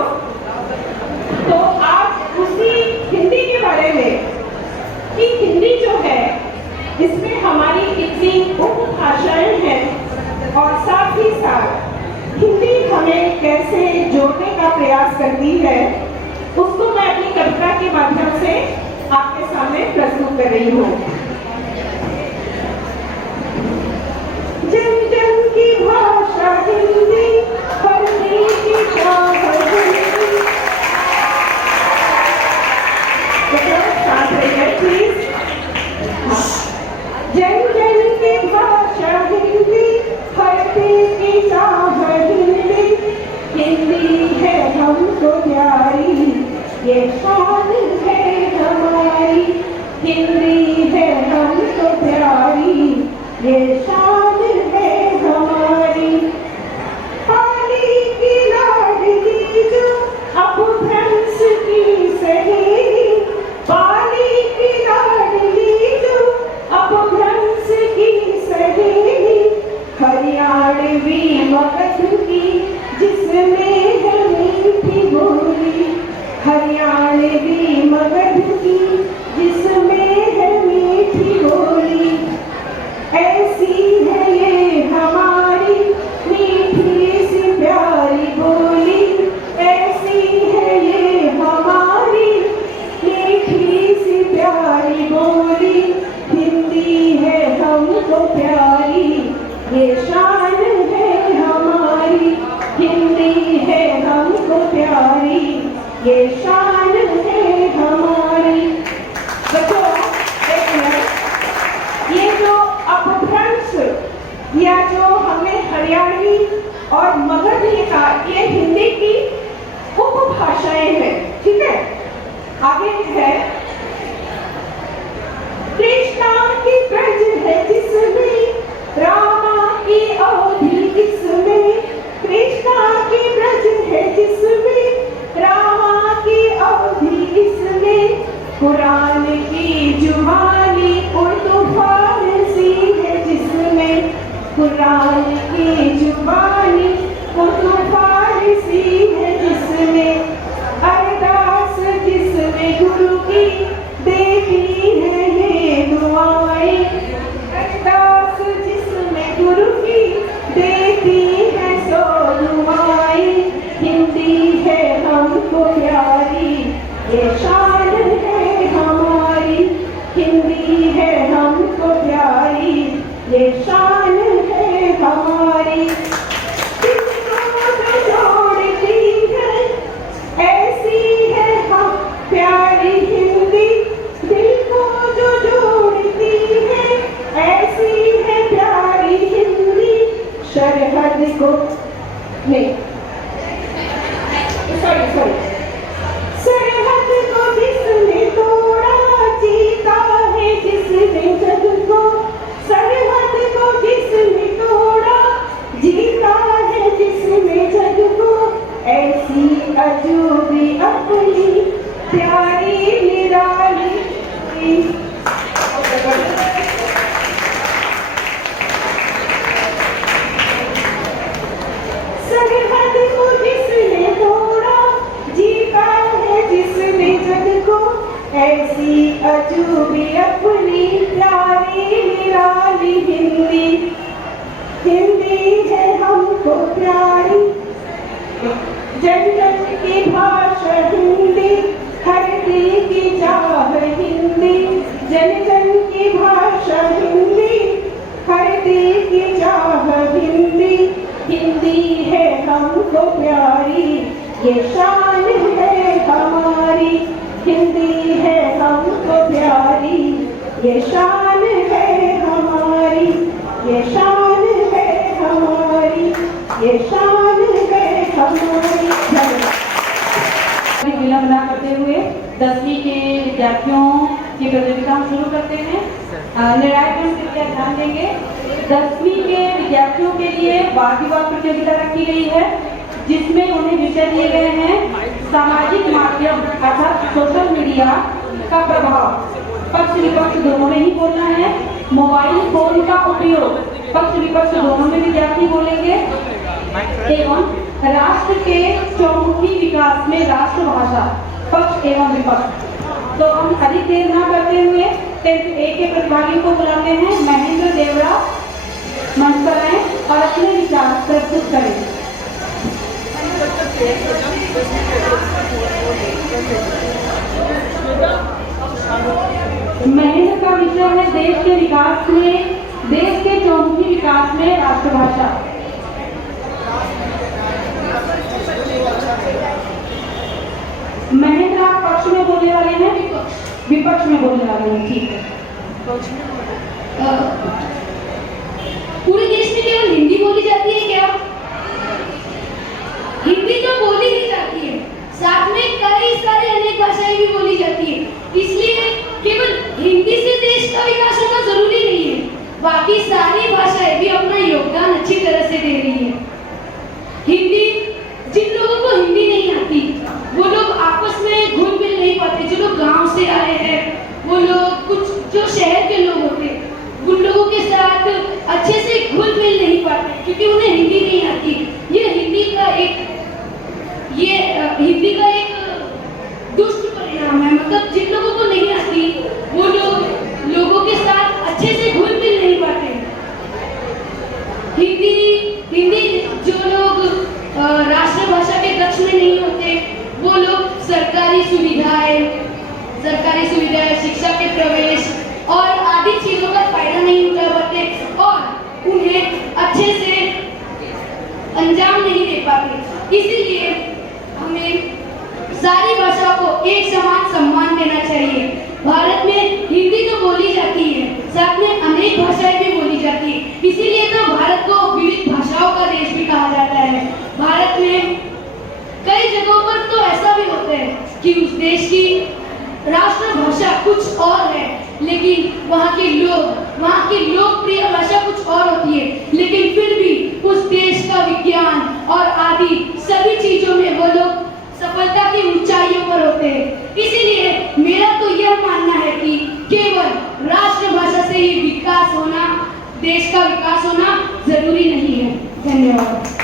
तो आज उसी हिंदी के बारे में कि हिंदी जो है इसमें हमारी कितनी उपभाषाएं हैं और साथ ही साथ हिंदी हमें कैसे जोड़ने का प्रयास करती है, उसको मैं अपनी कविता के माध्यम से आपके सामने प्रस्तुत कर रही हूँ। जन जन की भाषा हिंदी, हर दिल की शान हिंदी। साथ रहिए प्लीज। जन जन की भाषा हिंदी, हर दिल की शान हिंदी। हिंदी है हमको प्यारी, ये शान है हमारी। हिंदी है हमको प्यारी, ये शान है हमारी। पानी की लाडली जो अपभ्रंश की सहेली, पानी की लाडली जो अपभ्रंश की सहेली। हरियाणवी मगध की जिसमें है मीठी बोली, हरियाणवी मगध की जिसमें है मीठी बोली। ऐसी है ये हमारी मीठी सी प्यारी बोली, ऐसी है ये हमारी मीठी सी प्यारी बोली। हिंदी है हमको प्यारी, ये शान है हमारी। हिंदी है हमको प्यारी, ये शान है हमारी। बच्चों एक मिनट, ये जो अपभ्रंश या जो हमने हरियाणवी और मगध लिखा, ये हिंदी की उपभाषाएं हैं, ठीक है। आगे है, कृष्णा की ब्रज है जिसमें, रामा की अवधि इसमें। कृष्णा की ब्रज है जिसमें, रामा की अवधि इसमें। कुरान की जुबानी उर्दू फारसी है जिसमें, कुरान की जुबानी उर्दू फारसी है जिसमें। अरदास जिसमें गुरु की देती है ये दुआएं, अरदास जिसमें गुरु की देती है सो दुआएं। हिंदी है हमको प्यारी, ये शान है हमारी। हिंदी है हमको प्यारी, ये शान है हमारी। दिल को जोड़ती है ऐसी है हम प्यारी हिंदी, दिल को जो जोड़ती है ऐसी है प्यारी हिंदी। सरहद को नहीं, सॉरी, सरहद को जिसने तोड़ा, जीता है जिसने जग को। सरहद को जन जन की भाषा हिंदी, हर दिल की चाह हिंदी। जन जन की भाषा हिंदी, हर दिल की चाह हिंदी। हिंदी है हमको प्यारी, ये शान है हमारी। हिंदी है हमको प्यारी, ये शान है हमारी। ये शान है हमारी, ये शान है हमारी। विलंब न करते हुए 10वीं के विद्यार्थियों की प्रतियोगिता हम शुरू करते हैं। निर्णायक कृपया ध्यान देंगे। 10वीं के विद्यार्थियों के लिए वाद विवाद प्रतियोगिता रखी गई है, जिसमें उन्हें विषय दिए गए हैं सामाजिक माध्यम अर्थात सोशल मीडिया का प्रभाव। पक्ष विपक्ष दोनों में ही बोलना है। मोबाइल फोन का उपयोग पक्ष विपक्ष दोनों में विद्यार्थी बोलेंगे। एवं राष्ट्र के चौमुखी विकास में राष्ट्रभाषा पक्ष एवं विपक्ष। तो हम अधिक देर न करते हुए 10th A के प्रतिभागियों को बुलाते हैं। महेंद्र देवरा मंच पर आए और अपने विचार प्रस्तुत करें। महेंद्र का विषय है देश के विकास में, देश के चौमुखी विकास में राष्ट्रभाषा। महेंद्र आप पक्ष में बोलने वाले हैं, विपक्ष में बोलने वाले हैं, ठीक है। पूरे देश में केवल हिंदी बोली जाती है क्या? हिंदी तो बोली ही जाती है, साथ में कई सारी अनेक भाषाएं भी बोली जाती है। इसलिए केवल हिंदी से देश का विकास होना जरूरी नहीं है, बाकी सारी भाषाएं भी अपना योगदान अच्छी तरह से दे रही है। हिंदी, जिन लोगों को हिंदी नहीं आती वो लोग आपस में घुल मिल नहीं पाते। जो लोग गांव से आए हैं, वो लोग, कुछ जो शहर के लोग होते हैं, उन लोगों के साथ अच्छे से घुल मिल नहीं पाते क्योंकि उन्हें हिंदी नहीं आती। ये हिंदी का एक दुष्ट परिणाम है। मतलब जिन लोगों को नहीं आती वो लोग लोगों के साथ अच्छे से घुल मिल नहीं पाते। हिंदी जो लोग राष्ट्रभाषा के कक्ष में नहीं होते वो लोग सरकारी सुविधाएं, शिक्षा के प्रवेश और आदि चीजों का फायदा नहीं उठा पाते और उन्हें अच्छे से अंजाम नहीं दे पाते। इसीलिए हमें सारी भाषा को एक समान सम्मान देना चाहिए। भारत में हिंदी तो बोली जाती है, साथ में अनेक भाषाएं भी बोली जाती है। इसीलिए तो भारत को विविध भाषाओं का देश भी कहा जाता है। भारत में कई जगहों पर तो ऐसा भी होता है कि उस देश की राष्ट्रभाषा कुछ और है, लेकिन वहाँ की लोकप्रिय भाषा कुछ और होती है, लेकिन फिर भी उस देश का विज्ञान और आदि सभी चीजों में वो लोग सफलता की ऊंचाइयों पर होते हैं। इसीलिए मेरा तो यह मानना है कि केवल राष्ट्रभाषा से ही विकास होना, देश का विकास होना जरूरी नहीं है। धन्यवाद।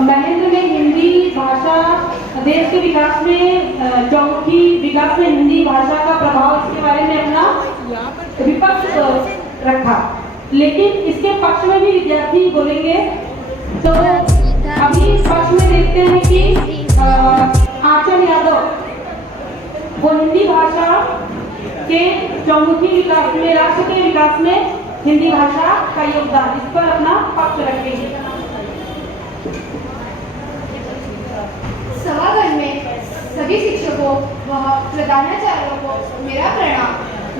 महेंद्र ने हिंदी भाषा देश के विकास में, चौमुखी विकास में हिंदी भाषा का प्रभाव, इसके बारे में अपना विपक्ष रखा, लेकिन इसके पक्ष में भी विद्यार्थी बोलेंगे। तो अभी पक्ष में देखते हैं कि आंचल यादव वो हिंदी भाषा के चौमुखी विकास में, राष्ट्र के विकास में हिंदी भाषा का योगदान, इस पर अपना पक्ष रखेंगे। सभागृह में सभी शिक्षकों व प्रधानाचार्यों को मेरा प्रणाम।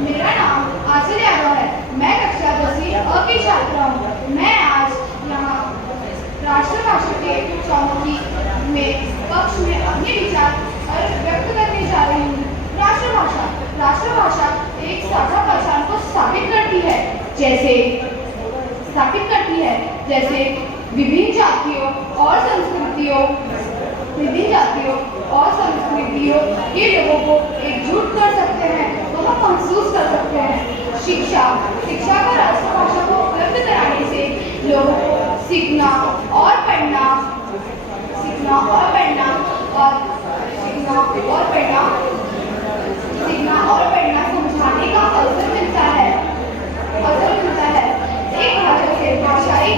मेरा नाम आंचल यादव है। मैं कक्षा 10वीं अ की छात्रा हूँ। मैं आज यहाँ राष्ट्रभाषा के चौमुखी में पक्ष में अपने विचार व्यक्त करने जा रही हूँ। राष्ट्रभाषा एक साझा पहचान को स्थापित करती है, जैसे विभिन्न जातियों और संस्कृतियों के लोगों को एकजुट कर सकते हैं, वह महसूस कर सकते हैं। शिक्षा का राष्ट्रभाषा को उपलब्ध कराने से लोगों को सीखना और पढ़ना समझाने का अवसर मिलता है। एक भाषा से भाषाई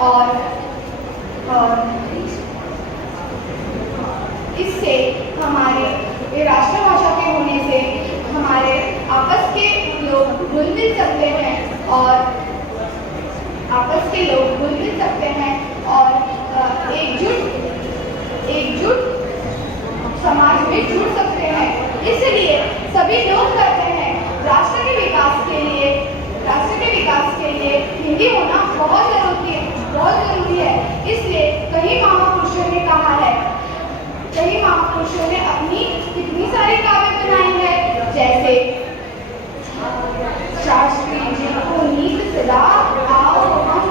और इससे हमारे राष्ट्रभाषा के होने से हमारे आपस के लोग घुल मिल सकते हैं और एकजुट समाज में जुड़ सकते हैं। इसलिए सभी लोग कहते हैं राष्ट्र के विकास के लिए हिंदी होना बहुत जरूरी है। इसलिए कई महापुरुषों ने अपनी कितनी सारी काव्य बनाई है, जैसे शास्त्री जी को नीत सदा आओ हम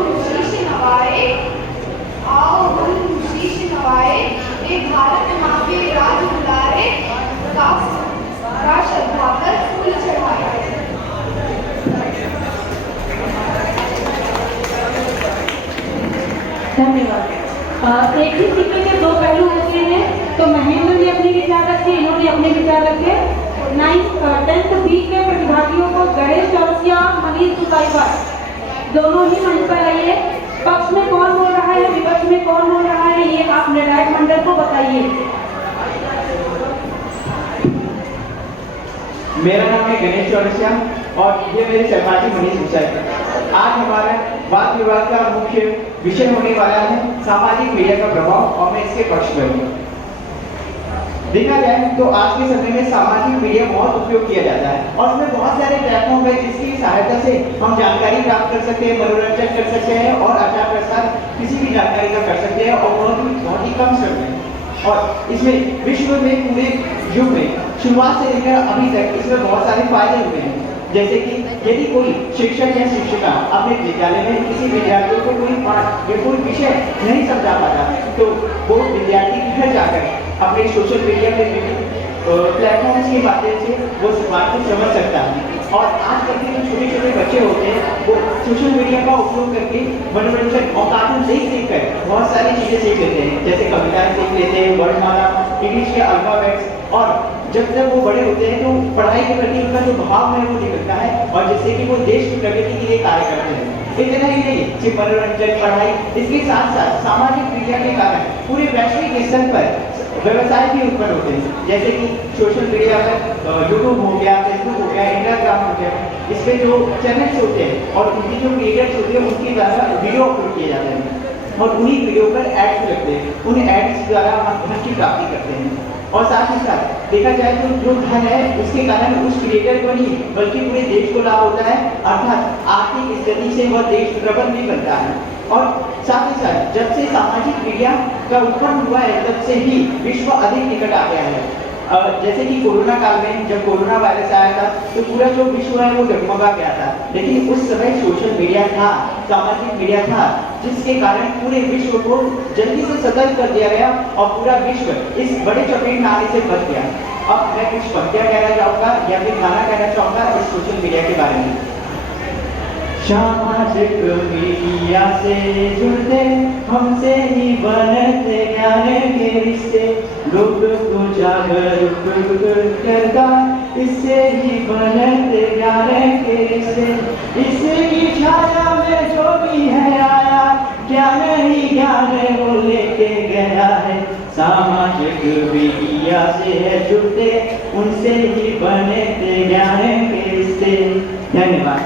शीश नवाए ये भारत माँ के राज दुलारे का श्रद्धा पर फूल चढ़ाए। धन्यवाद। एक ही सिक्के के दो पहलू होते हैं, तो महेंद्र ने अपने विचार रखे, इन्होंने अपने विचार रखे। 10th बी के प्रतिभागियों को गणेश चौरसिया, मनीष सुताईवार दोनों ही मंच पर आइए। पक्ष में कौन बोल रहा है, विपक्ष में कौन बोल रहा है, ये आप निर्णायक मंडल को बताइए। मेरा नाम है गणेश चौरसिया और ये मेरे सहपाठी मनीष सुताईवार। आज हमारा वाद विवाद का मुख्य विषय होने वाला है सामाजिक मीडिया का प्रभाव और मैं इसके पक्ष में हूँ। देखा जाए तो आज के समय में सामाजिक मीडिया बहुत उपयोग किया जाता है और उसमें बहुत सारे प्लेटफॉर्म है जिसकी सहायता से हम जानकारी प्राप्त कर सकते हैं, मनोरंजन कर सकते हैं और आचार प्रसार किसी भी जानकारी का कर सकते हैं और बहुत ही कम समय में। और इसमें विश्व में पूरे युग में शुरुआत से लेकर अभी तक इसमें बहुत सारे फायदे हुए हैं। जैसे कि यदि कोई शिक्षक या शिक्षिका अपने विद्यालय में किसी विद्यार्थियों को कोई पाठ या कोई विषय नहीं समझा पाता तो वो विद्यार्थी घर जाकर अपने सोशल मीडिया पे प्लेटफॉर्म्स के माध्यम से वो बात को समझ सकता है। और आजकल के जो छोटे छोटे बच्चे होते हैं वो सोशल मीडिया का उपयोग करके मनोरंजन और कार्टून देख कर बहुत सारी चीजें सीख लेते हैं, जैसे कविताएं सीख लेते हैं, वर्णमाला, इंग्लिश के अल्फाबेट्स। और जब तक वो बड़े होते हैं तो पढ़ाई के प्रति उनका जो भाव है वो निकलता है और जिससे कि वो देश की प्रगति के लिए कार्य करते हैं। इतना ही नहीं, सिर्फ मनोरंजन, पढ़ाई, इसके साथ साथ सामाजिक मीडिया के कारण पूरे वैश्विक स्तर पर व्यवसाय भी उत्पन्न होते हैं। जैसे कि सोशल मीडिया पर यूट्यूब हो गया, फेसबुक हो गया, इंस्टाग्राम हो गया, इस पे जो चैनल्स होते हैं और उनकी जो क्रिएटर्स होते हैं उनके द्वारा वीडियो अपलोड किए जाते हैं और उन्हीं वीडियो पर एड्स लगते हैं। उन एड्स द्वारा हम धन की प्राप्ति करते हैं और साथ ही साथ देखा जाए तो जो धन है उसके कारण उस क्रिएटर को नहीं बल्कि पूरे देश को लाभ होता है, अर्थात आर्थिक स्थिति से वह देश प्रबल भी बनता है। और साथ ही साथ जब से सामाजिक मीडिया का उत्पन्न हुआ है तब से ही विश्व अधिक निकट आ गया है। जैसे कि कोरोना काल में जब कोरोना वायरस आया था तो पूरा जो विश्व है वो डगमगा गया था, लेकिन उस समय सोशल मीडिया था, सामाजिक मीडिया था, जिसके कारण पूरे विश्व को जल्दी से सतर्क कर दिया गया और पूरा विश्व इस बड़े चपेट में आने से बच गया। अब मैं कुछ पंक्तियां कहना चाहूँगा या फिर गाना कहना चाहूँगा इस सोशल मीडिया के बारे में। सामाजिक मीडिया से जुड़ते हमसे ही बनते ज्ञान के रिश्ते, लोग को जागरूक करता इससे ही बनते ज्ञान के रिश्ते। इसकी छाया में जो भी है आया ज्ञान ही ज्ञान वो लेके गया है। सामाजिक मीडिया से है जुड़ते उनसे ही बनते ज्ञान के रिश्ते। धन्यवाद।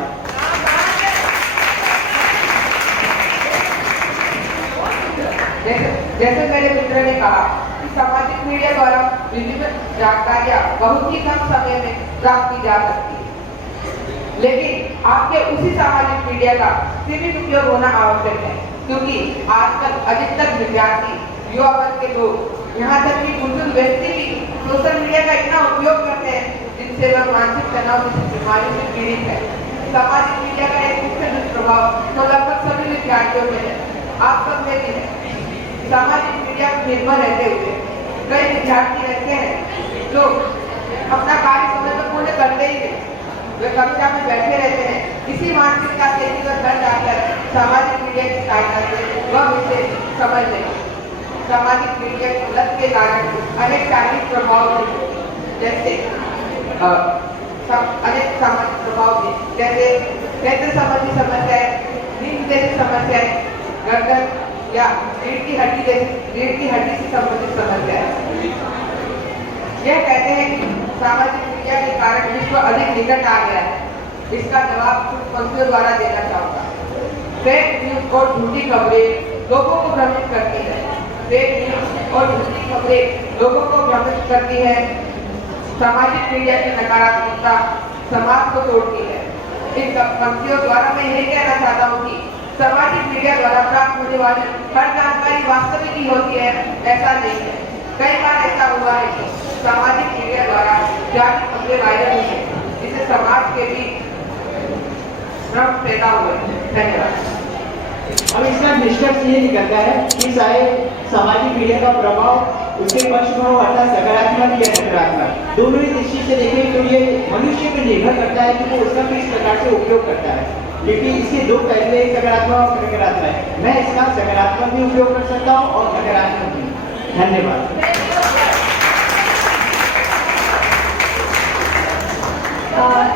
जैसे मेरे मित्र ने कहा कि सामाजिक मीडिया द्वारा विभिन्न जानकारियां बहुत ही कम समय में प्राप्त की जा सकती है, लेकिन आपके उसी सामाजिक मीडिया का सीमित उपयोग होना आवश्यक है, क्योंकि आजकल अधिकतर विद्यार्थी, युवा वर्ग के लोग, यहाँ तक कि बुजुर्ग व्यक्ति भी सोशल मीडिया का इतना उपयोग करते हैं जिनसे वह मानसिक तनाव जैसी बीमारी से पीड़ित है। सामाजिक मीडिया का एक मुख्य दुष्प्रभाव तो लगभग सभी विद्यार्थियों में है, आप सब में भी है। सामाजिक मीडिया पर निर्भर रहते हुए कई विद्यार्थी रहते हैं जो अपना कार्य समय पर पूर्ण करते ही नहीं, वे कक्षा में बैठे रहते हैं। इसी मानसिकता से वह घर जाकर सामाजिक मीडिया की सहायता से वह विषय समझ लें। सामाजिक मीडिया की लत के कारण अनेक शारीरिक प्रभाव जैसे अनेक सामाजिक प्रभाव जैसे नेत्र संबंधी समस्याएं, नींद जैसी समस्याएं, गर्दन या रीढ़ की हड्डी से संबंधित समस्या है। यह कहते हैं कि सामाजिक मीडिया के कारण विश्व अधिक निकट आ गया है। इसका जवाब कुछ पंक्तियों द्वारा देना चाहूँगा। फेक न्यूज और झूठी खबरें लोगों को भ्रमित करती है। फेक न्यूज और झूठी खबरें लोगों को भ्रमित करती है। सामाजिक मीडिया की नकारात्मकता समाज को तोड़ती है। इन पंक्तियों द्वारा मैं यही कहना चाहता हूँ कि सामाजिक मीडिया द्वारा प्राप्त होने वाली हर जानकारी वास्तविक ही होती है, ऐसा नहीं है। कई बार ऐसा हुआ है कि सामाजिक मीडिया द्वारा जाली खबरें वायरल हुई है, जिससे समाज के बीच भ्रम पैदा हुए। धन्यवाद। अब इसका निष्कर्ष ये निकलता है कि चाहे सामाजिक मीडिया का प्रभाव उसके पक्ष में हो अर्थात सकारात्मक या नकारात्मक, दोनों ही दृष्टि से देखें तो ये मनुष्य पर निर्भर करता है कि वो उसका किस प्रकार से उपयोग करता है, क्योंकि इसके दो पहलू सकारात्मक और नकारात्मक है। मैं इसका सकारात्मक भी उपयोग कर सकता हूँ और नकारात्मक भी। धन्यवाद।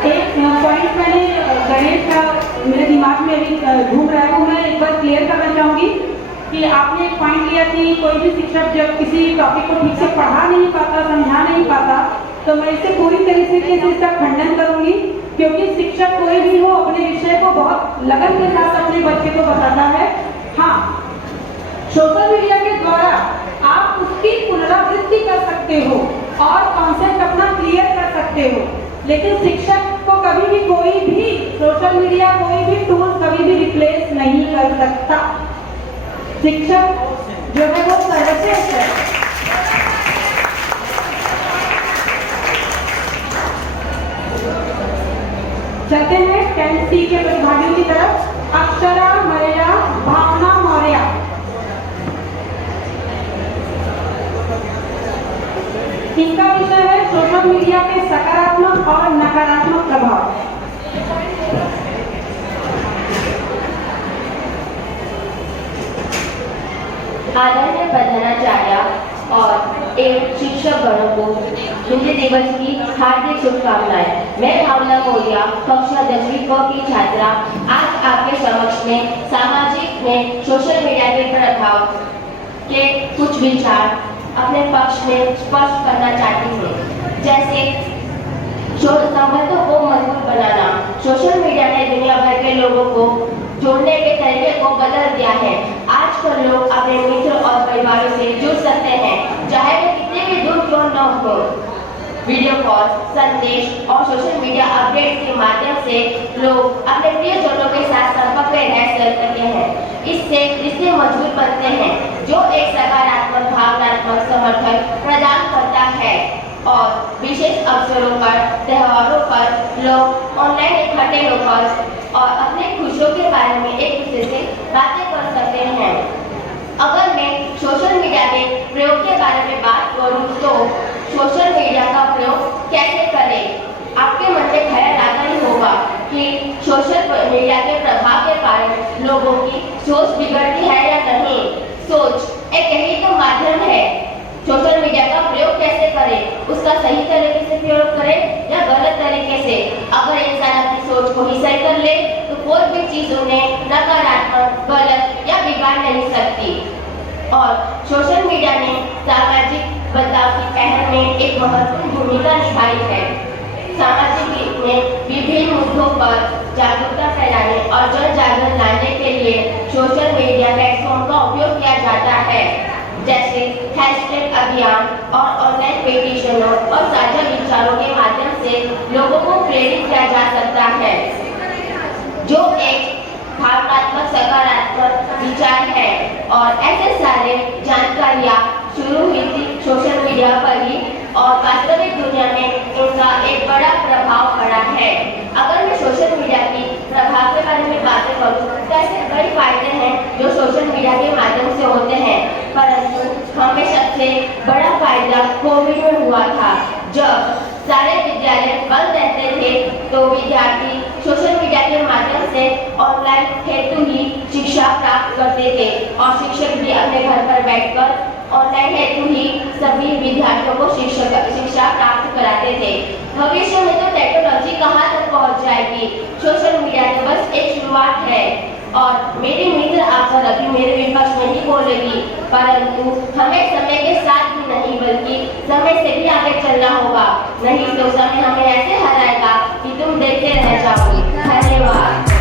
एक पॉइंट मैंने गणेश का मेरे दिमाग में अभी घूम रहा है, वो मैं एक बार क्लियर करना चाहूँगी कि आपने एक पॉइंट लिया कि कोई भी शिक्षक जब किसी टॉपिक को ठीक से पढ़ा नहीं पाता, समझा नहीं पाता, तो मैं इसे पूरी तरीके से इसका खंडन करूँगी, क्योंकि शिक्षक कोई भी हो अपने विषय को बहुत लगन के साथ अपने बच्चे को बताता है। हाँ, सोशल मीडिया के द्वारा आप उसकी पुनरावृत्ति कर सकते हो और कॉन्सेप्ट अपना क्लियर कर सकते हो, लेकिन शिक्षक को कभी भी कोई भी सोशल मीडिया, कोई भी टूल कभी भी रिप्लेस नहीं कर सकता। शिक्षक जो है वो सर्वश्रेष्ठ है। चलते हैं 10C के प्रतिभागियों की तरफ। अक्षरा मरेरा, भावना मौर्य। इनका विषय है सोशल मीडिया के सकारात्मक और नकारात्मक प्रभाव। आदरणीय प्रधानाचार्य और एवं शिक्षक गणों को हिंदी दिवस की हार्दिक शुभकामनाएं। मैं भावना मौर्य, कक्षा 10वीं क की छात्रा, आज आपके समक्ष में सामाजिक में सोशल मीडिया के प्रभाव के कुछ विचार अपने पक्ष में स्पष्ट करना चाहती हूँ। जैसे संबंधों को मजबूत बनाना। सोशल मीडिया ने दुनिया भर के लोगों को जोड़ने के तरीके को बदल दिया है। आजकल लोग अपने मित्र और परिवारों से जुड़ सकते हैं, चाहे वे कितने भी दूर क्यों न हो। वीडियो कॉल, संदेश और सोशल मीडिया अपडेट के माध्यम से लोग अपने प्रियजनों के साथ संपर्क में रह सकते हैं। इससे रिश्ते मजबूत बनते हैं, जो एक सकारात्मक भावनात्मक समर्थन प्रदान करता है। और विशेष अवसरों पर, त्योहारों पर लोग ऑनलाइन इकट्ठे होकर और अपने खुशियों के बारे में एक दूसरे से बातें कर सकते हैं। अगर मैं सोशल मीडिया के प्रयोग के बारे में बात करूं तो सोशल मीडिया का प्रयोग कैसे करें? आपके मन में ख्याल आता ही होगा कि सोशल मीडिया के प्रभाव के कारण लोगों की सोच बिगड़ती है या नहीं। सोच एक यही तो माध्यम है। सोशल मीडिया का प्रयोग कैसे करें? उसका सही तरीके से प्रयोग करें या गलत तरीके से? अगर इंसान अपनी सोच को ही सही कर ले तो कोई भी चीज उन्हें नकारात्मक, गलत या बिगाड़ नहीं सकती। और सोशल मीडिया ने सामाजिक बदलाव की पहल में एक महत्वपूर्ण भूमिका निभाई है। सामाजिक में विभिन्न मुद्दों पर जागरूकता फैलाने और जन जागरण लाने के लिए सोशल मीडिया प्लेटफॉर्म का उपयोग किया जाता है, जैसे हैशटैग अभियान और ऑनलाइन पिटीशनों और साझा विचारों के माध्यम से लोगों को प्रेरित किया जा सकता है, जो एक भावनात्मक सकारात्मक विचार है। और ऐसे सारे जानकारियाँ शुरू हुई थी सोशल मीडिया पर ही, और वास्तविक दुनिया में इनका एक बड़ा प्रभाव पड़ा है। अगर मैं सोशल मीडिया की प्रभाव के बारे में बातें करूँ तो ऐसे कई फायदे हैं जो सोशल मीडिया के माध्यम से होते हैं, परंतु हमें सबसे बड़ा फायदा कोविड में हुआ था। जब सारे विद्यालय बंद रहते थे तो विद्यार्थी सोशल मीडिया के माध्यम से ऑनलाइन हेतु ही शिक्षा प्राप्त करते थे, और शिक्षक भी अपने घर पर बैठकर ऑनलाइन हेतु ही सभी विद्यार्थियों को शिक्षा प्राप्त कराते थे। भविष्य में तो टेक्नोलॉजी कहाँ तक पहुँच जाएगी? सोशल मीडिया तो बस एक शुरुआत है। और मेरी उम्मीद है आशा रखी मेरे विपक्ष में ही बोलेगी, परंतु हमें समय के साथ भी नहीं बल्कि समय से भी आगे चलना होगा, नहीं तो समय हमें ऐसे हराएगा कि तुम देखते रह जाओगे। धन्यवाद।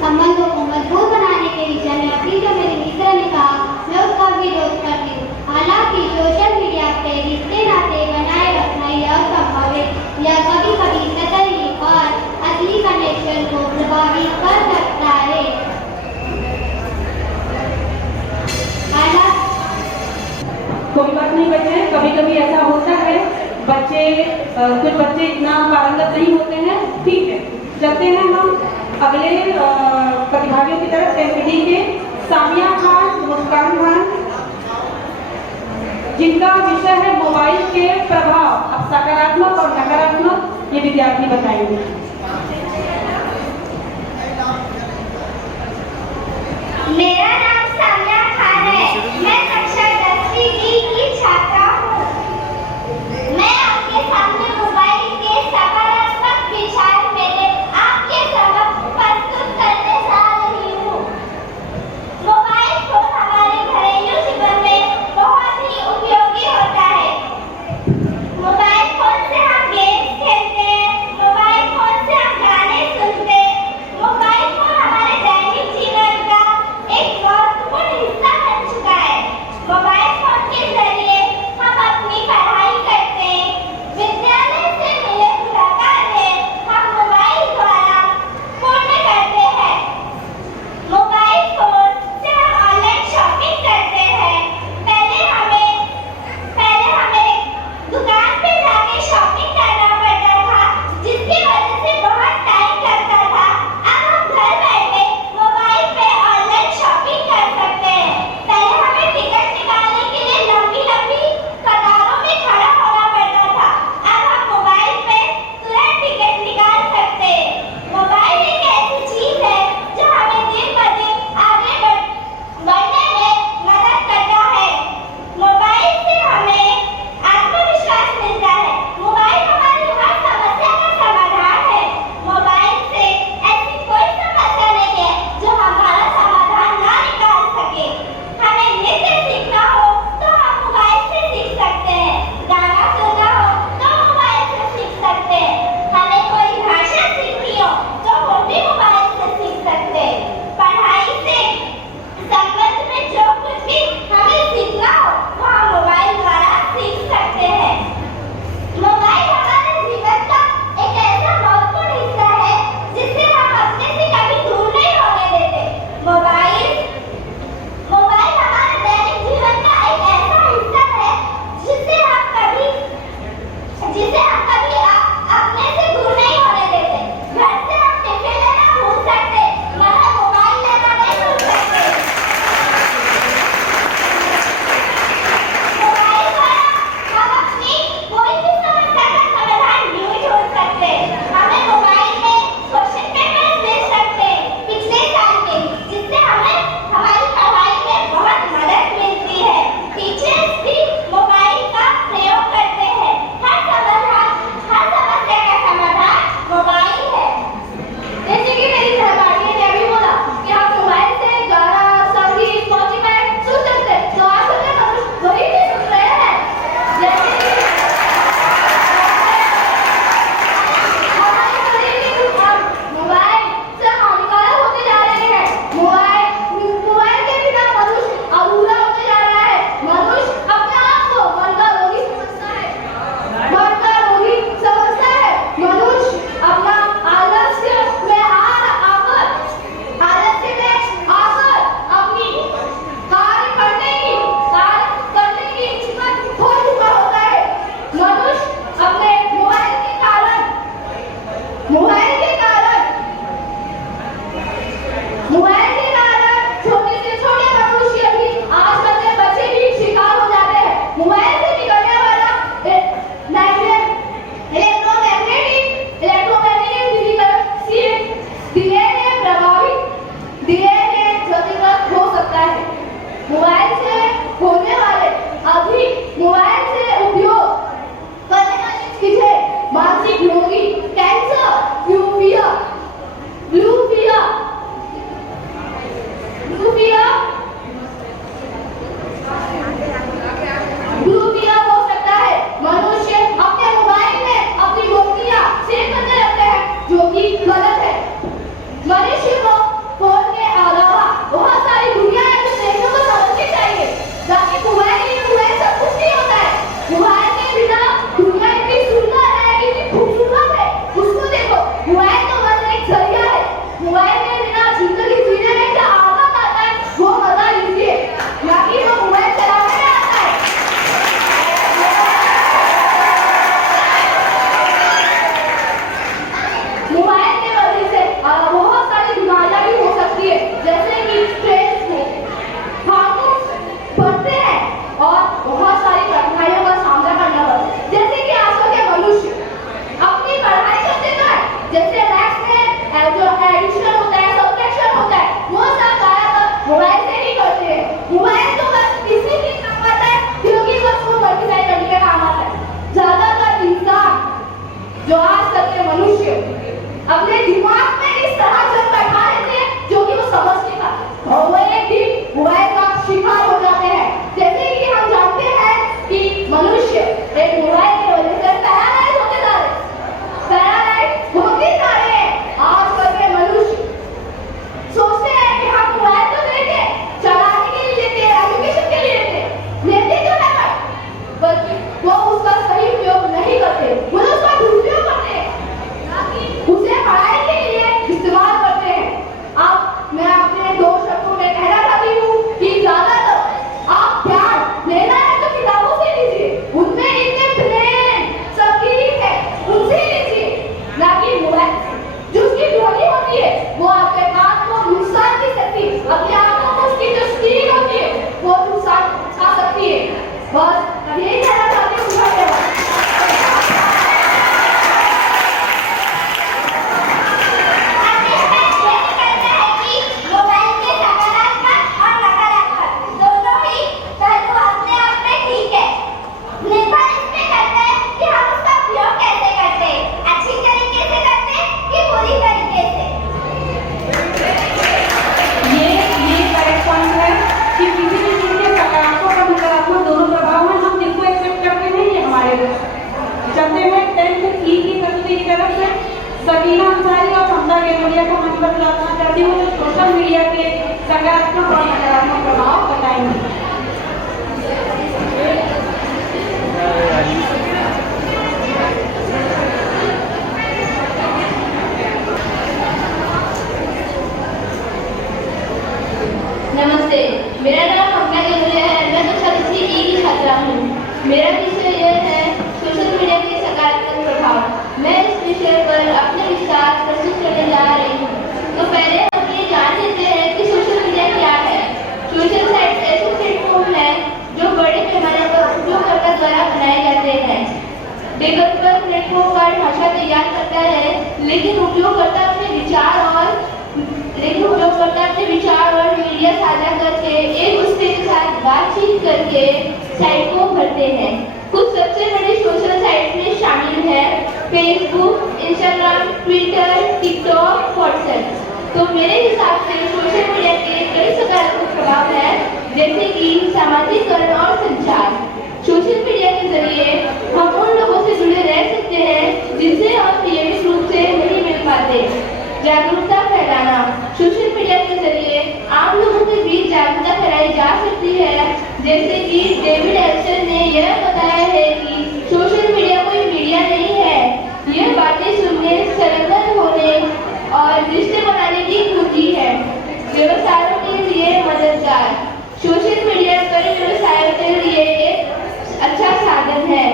संबंधों को मजबूत बनाने के विषय में अपनी जो मेरे मित्र ने कहा मैं उसका विरोध करती हूँ। हालांकि सोशल मीडिया पे रिश्ते नाते बनाए रखना यह संभव है, यह कभी कभी सतही और असली कनेक्शन को प्रभावित कर सकता है। कोई बात नहीं बच्चे, कभी कभी ऐसा होता है, कुछ बच्चे इतना पारंगत नहीं होते हैं। ठीक है, चलते हैं हम अगले प्रतिभागियों की तरफ। एमपीडी के सामिया खान, मुस्कान खान, जिनका विषय है मोबाइल के प्रभाव, अब सकारात्मक और नकारात्मक ये विद्यार्थी बताएंगे। मेरा नाम सामिया खान है, मैं कक्षा 10वीं की छात्रा हूँ। मैं आपके सामने मोबाइल के सकारात्मक विचार मेरे आपके समक्ष प्रस्तुत करने जा रही हूँ। मोबाइल फोन हमारे घरेलू जीवन में बहुत ही उपयोगी होता है। मोबाइल फोन से हम गेम्स खेलते हैं, मोबाइल फोन से हम गाने सुनते हैं, मोबाइल फोन हमारे दैनिक जीवन का एक बहुत बस यही कहना चाहती हूँ। धन्यवाद। ये करेक्ट पॉइंट है कि किसी भी चीज के सकारात्मक और नकारात्मक दोनों प्रभाव हैं। हम जिसको एक्सेप्ट करते नहीं है हमारे चलते हुए 10th ई की प्रस्तुति की तरफ से सकीना अंसारी और समदा गेमोडिया को मंच पर बुलाना चाहती हूँ जो सोशल मीडिया के सकारात्मक और नकारात्मक प्रभाव बताएंगे। नमस्ते, मेरा नाम समदा गेमोडिया है। मैं कक्षा 3 ई की छात्रा हूँ। मेरा विषय यह है सोशल मीडिया के सकारात्मक प्रभाव। मैं इस विषय पर अपने विचार प्रस्तुत करने जा रही हूँ। तो पहले हम ये जान लेते हैं कि सोशल मीडिया क्या है। सोशल साइट ऐसे प्लेटफॉर्म है जो बड़े पैमाने पर उपयोगकर्ता द्वारा बनाए जाते हैं। डेवलपर प्लेटफॉर्म पर भाषा तैयार करता है, लेकिन उपयोगकर्ता अपने विचार और मीडिया साझा करके एक दूसरे के साथ बातचीत करके साइट को भरते हैं। कुछ सबसे बड़ी सोशल साइट में शामिल है Facebook, Instagram, Twitter, TikTok, WhatsApp. तो मेरे हिसाब से सोशल मीडिया के कई सकारात्मक प्रभाव हैं, जैसे कि सामाजिकरण और संचार। सोशल मीडिया के जरिए हम उन लोगों से जुड़े रह सकते हैं जिनसे हम नियमित रूप से नहीं मिल पाते। जागरूकता फैलाना, सोशल मीडिया के जरिए आम लोगों के बीच जागरूकता फैलाई जा सकती है। जैसे कि डेविड एल्सन ने यह बताया है कि सोशल मीडिया कोई मीडिया नहीं है, यह बातें सुनने, संलग्न होने और रिश्ते बनाने की कुंजी है। व्यवसायों के लिए मददगार, सोशल मीडिया कई व्यवसायों के लिए एक अच्छा साधन है।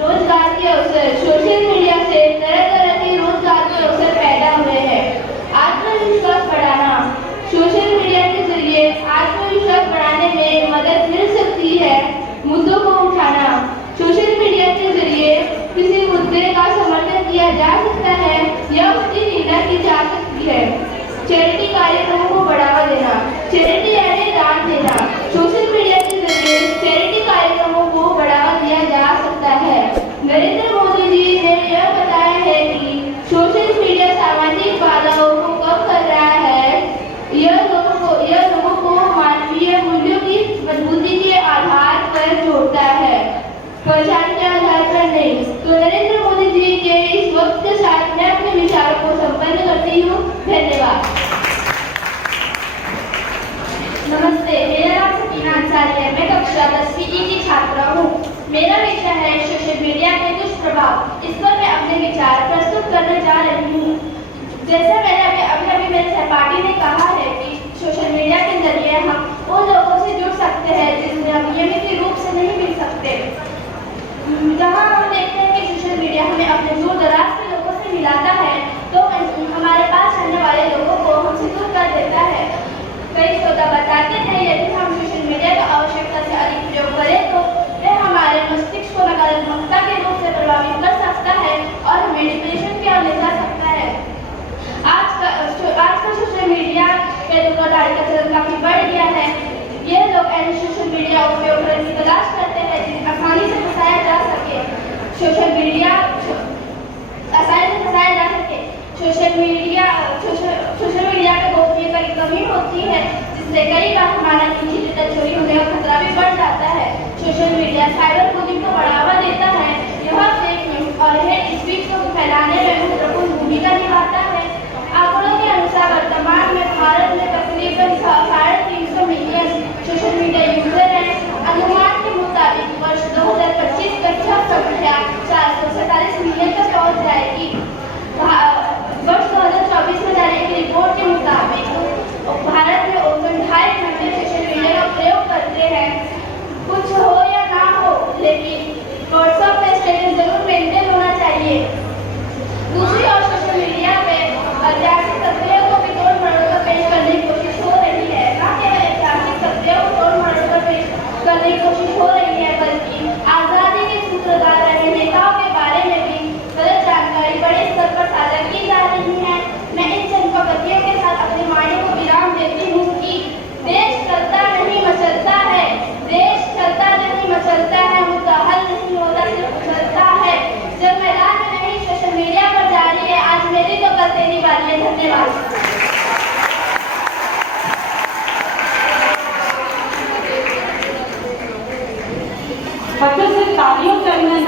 रोजगार के अवसर, सोशल मीडिया से तरह तरह के रोजगार के अवसर पैदा हुए हैं। आत्मविश्वास बढ़ाना, सोशल मीडिया के जरिए आत्मविश्वास बढ़ाने में मदद मिल सकती है। मुद्दों को उठाना, सोशल मीडिया के जरिए किसी मुद्दे का समर्थन किया जा सकता है या उसकी निंदा की जा सकती है। चैरिटी कार्यक्रमों को बढ़ावा देना, चैरिटी यानी दान देना, सोशल मीडिया के जरिए चैरिटी कार्यक्रमों को बढ़ावा दिया जा सकता है। नरेंद्र मोदी जी ने यह बताया है कि सोशल मीडिया सामाजिक बाधाओं को कम कर रहा है। यह लोगों को मानवीय मूल्यों की मजबूती के आधार पर जोड़ता है, पहचान के आधार पर नहीं। तो नरेंद्र मोदी जी के इस वक्त के साथ मैं अपने विचारों को संपन्न करती हूँ। धन्यवाद। नमस्ते, मेरा नाम सकीना अंसारी है। मैं कक्षा 10वीं ई की छात्रा हूँ। मेरा विषय है सोशल मीडिया के दुष्प्रभाव। इस पर मैं अपने विचार प्रस्तुत करने जा रही हूँ। जैसा मैंने अभी मेरे सहपाठी ने कहा है कि सोशल मीडिया के जरिए हम उन लोगों से जुड़ सकते हैं जिनसे हम नियमित रूप से नहीं मिल सकते। जहाँ हम देखते हैं कि सोशल मीडिया हमें अपने दूर दराज के लोगों से मिलाता है, तो हमारे पास रहने वाले लोगों को हमसे दूर कर देता है। कई शोध बताते हैं यदि हम सोशल मीडिया का आवश्यकता से अधिक प्रयोग करें तो यह हमारे मस्तिष्क को नकारात्मकता के रूप से प्रभावित कर सकता है और हमें डिप्रेशन की ओर ले जा सकता है। आज का सोशल मीडिया के धोखाधड़ी का चलन काफी बढ़ गया है। ये लोग ऐसे सोशल मीडिया उपयोग करने की तलाश करते हैं जिन्हें आसानी से फंसाया जा सके। सोशल मीडिया में गोपनीयता की कमी होती है, जिससे कई बार हमारा निजी डेटा चोरी होने का खतरा भी बढ़ जाता है। सोशल मीडिया साइबर बुलिंग को बढ़ावा देता है। यह फेक न्यूज और हेट स्पीच को फैलाने में महत्वपूर्ण भूमिका निभाता है। आंकड़ों के अनुसार वर्तमान में भारत में तकरीबन 350 मिलियन सोशल मीडिया यूजर हैं। अनुमान के मुताबिक वर्ष 2025 तक यह संख्या 447 मिलियन तक पहुंच जाएगी। वर्ष 2024 में जारी एक रिपोर्ट के मुताबिक भारत में औसतन 2.5 घंटे सोशल मीडिया का प्रयोग करते हैं। कुछ हो या ना हो, लेकिन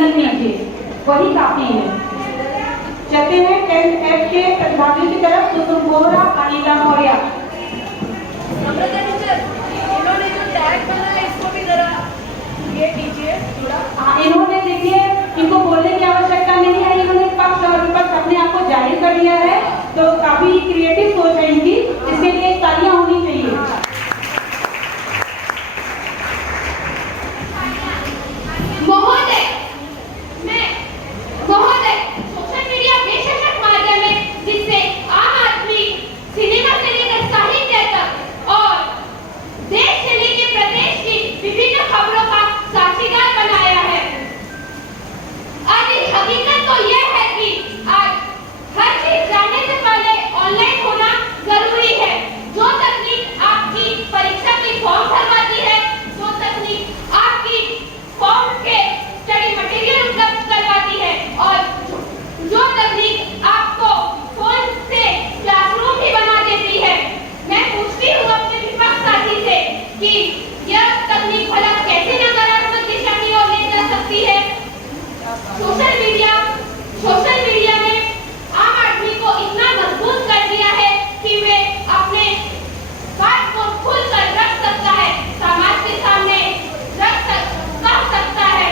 अभिनंदन कीजिए, वही काफी है। चलते हैं 10th F के प्रतिभागियों की तरफ। कुसुम बोहरा, अनिता मौर्य। इन्होंने जो टैग बनाया इसको भी जरा ये कीजिए थोड़ा। इन्होंने देखिए, इनको बोलने की आवश्यकता नहीं है, इन्होंने पक्ष और विपक्ष अपने आप को जाहिर कर दिया है, तो काफी क्रिएटिव सोच है इनकी, इसके लिए तालियां होनी चाहिए। महोदय, सोशल मीडिया बेशक माध्यम है जिससे आम आदमी सिनेमा से लेकर साहित्य तक और देश से लेकर प्रदेश की विभिन्न खबरों का साक्षीदार बनाया है। आज हकीकत तो यह है कि आज हर चीज जानने से पहले ऑनलाइन होना जरूरी है। जो तकनीक आपकी परीक्षा की फॉर्म भरवाती है, जो तकनीक आपकी फॉर्म के स्टडी मटेरियल उपलब्ध करवाती है और जो तकनीक आपको फोन से क्लासरूम भी बना देती है, मैं पूछती हूँ अपने विपक्ष साथी से कि यह तकनीक भला कैसे नकारात्मक दिशा की ओर ले जा सकती है। सोशल मीडिया ने आम आदमी को इतना मजबूत कर दिया है कि वे अपने बात को खुलकर रख सकता है, समाज के सामने कह सकता है।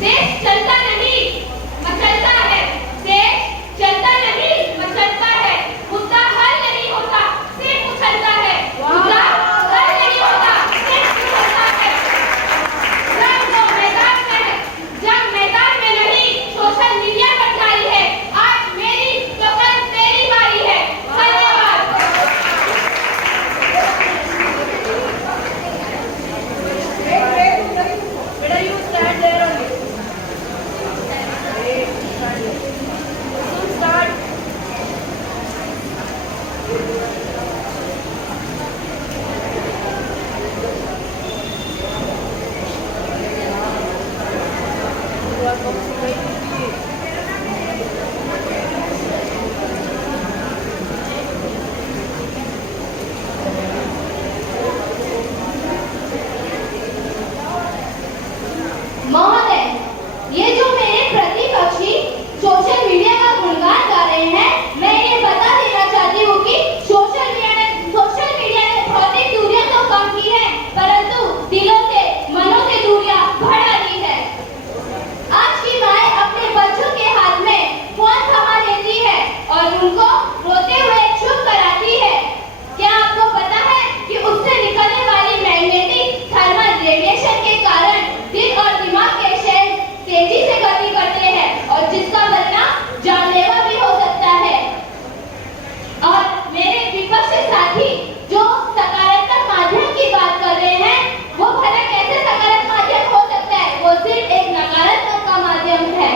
देश चलता नहीं मचलता है, देश चलता नहीं मचलता है। मुद्दा हल नहीं होता, सिर्फ उछलता है। मुद्दा हल नहीं होता, सिर्फ उछलता है। जंग मैदान में नहीं, सोशल मीडिया पर जारी है। आज मेरी तो कल तेरी बारी है। धन्यवाद। बेटा you stand there only. Start. महोदय, ये जो मेरे प्रतिपक्षी सोशल मीडिया का गुणगान गा रहे हैं, मैं ये बता देना चाहती हूँ कि सोशल मीडिया ने भौतिक दूरियां तो कम की है, परंतु दिलों से मनों से दूरियां बढ़ा दी है। आज की माएं अपने बच्चों के हाथ में फोन थमा देती है और उनको रोते हुए चुप कराती है। क्या आपको पता है कि उससे निकलने वाली मैग्नेटिक थर्मल रेडिएशन के कारण दिल और दिमाग के सेल तेजी से गति करते हैं और जिसका परिणाम जानलेवा भी हो सकता है। और मेरे विपक्षी साथी जो सकारात्मक माध्यम की बात कर रहे हैं, वो भला कैसे सकारात्मक माध्यम हो सकता है? वो सिर्फ एक नकारात्मक का माध्यम है।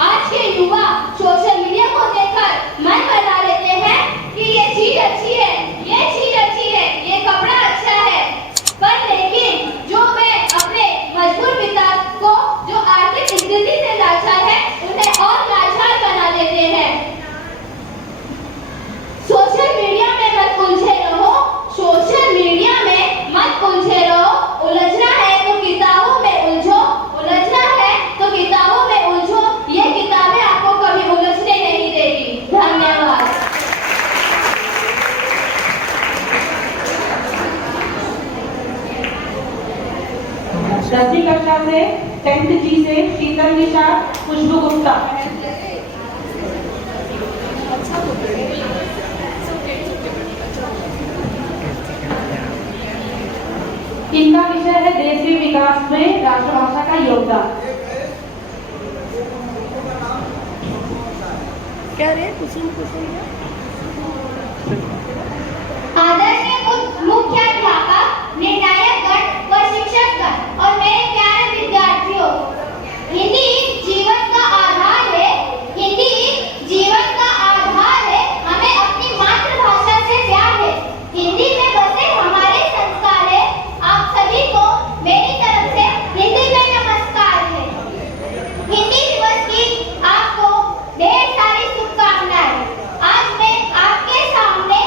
आज के युवा सोशल मीडिया को देखकर मन बना लेते हैं कि ये चीज अच्छी है, ये चीज अच्छी है, ये कपड़ा अच्छा है, पर लेकिन जो मैं अपने मजबूर पिता को जो आर्थिक स्थिति से लाचार है, उन्हें और लाचार बना देते हैं। सोशल मीडिया में मत उलझे रहो, सोशल मीडिया में मत उलझे रहो। उलझना है तो किताबों में उलझो, उलझना है तो किताबों में उलझो। ये किताबें आपको कभी उलझने नहीं देगी। धन्यवाद। दसवीं कक्षा से 10th G से शीतल निषाद, खुशबू गुप्ता। इनका विषय है देश के विकास में राष्ट्रभाषा का योगदान। क्या रे कुसुम आदरणीय मुख्याध्यापक, निर्णायक गण व शिक्षकगण और मेरे प्यारे विद्यार्थियों, हिंदी जीवन का आधार है। हिंदी जीवन का आधार है। हमें अपनी मातृभाषा से प्यार है। हिंदी में बसे हमारे संस्कार है। आप सभी को मेरी तरफ से हिंदी में नमस्कार है। हिंदी दिवस की आपको ढेर सारी शुभकामनाएं। आज मैं आपके सामने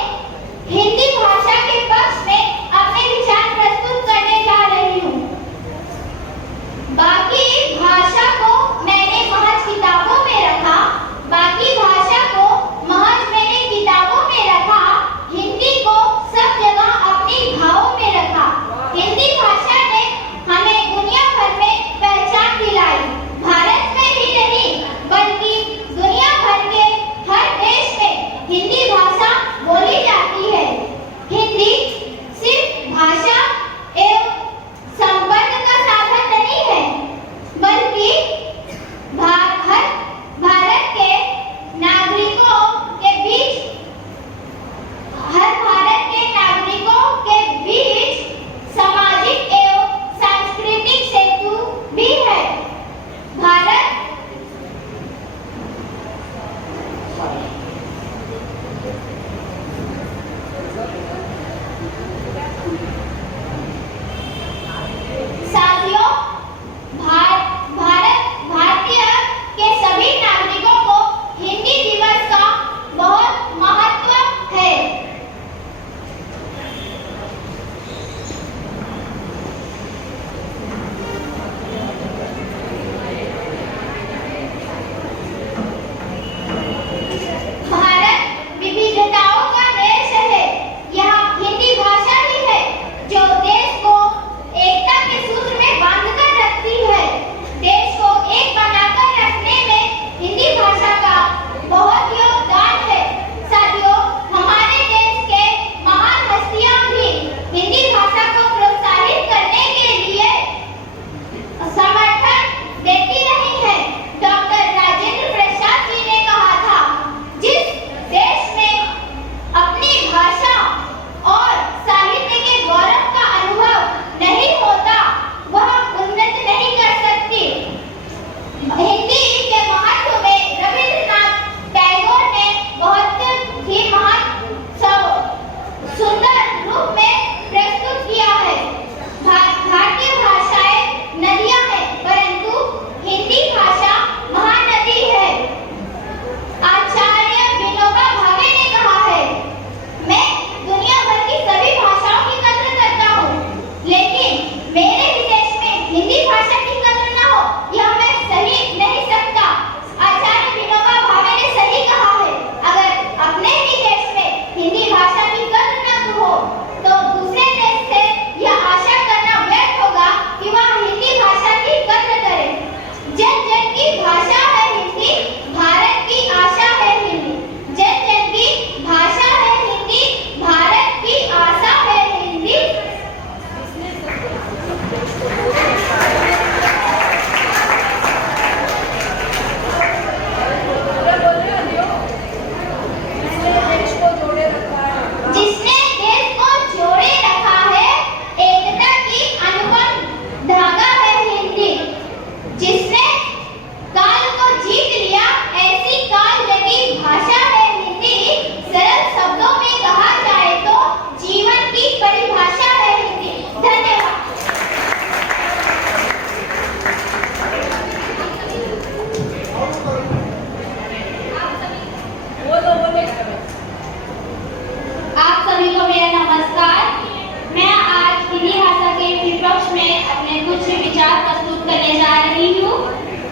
मैं कुछ विचार प्रस्तुत करने जा रही हूँ।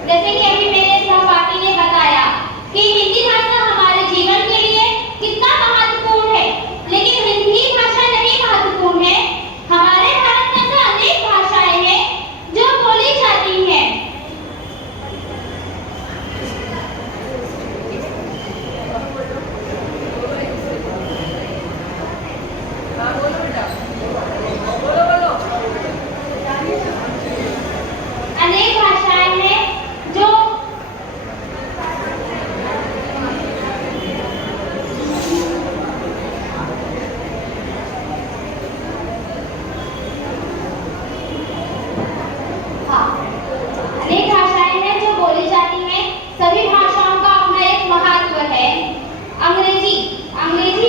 जैसे कि अभी मेरे सहपाठी ने बताया कि हिंदी भाषा हमारे जीवन के लिए कितना महत्वपूर्ण है, लेकिन हिंदी भाषा नहीं महत्वपूर्ण है। हमारे भारत में ऐसे अनेक भाषाएं हैं जो बोली जाती हैं। अनेक भाषाएं हैं जो अनेक भाषाएं हैं जो बोली जाती हैं। सभी भाषाओं का अपना एक महत्व है। अंग्रेजी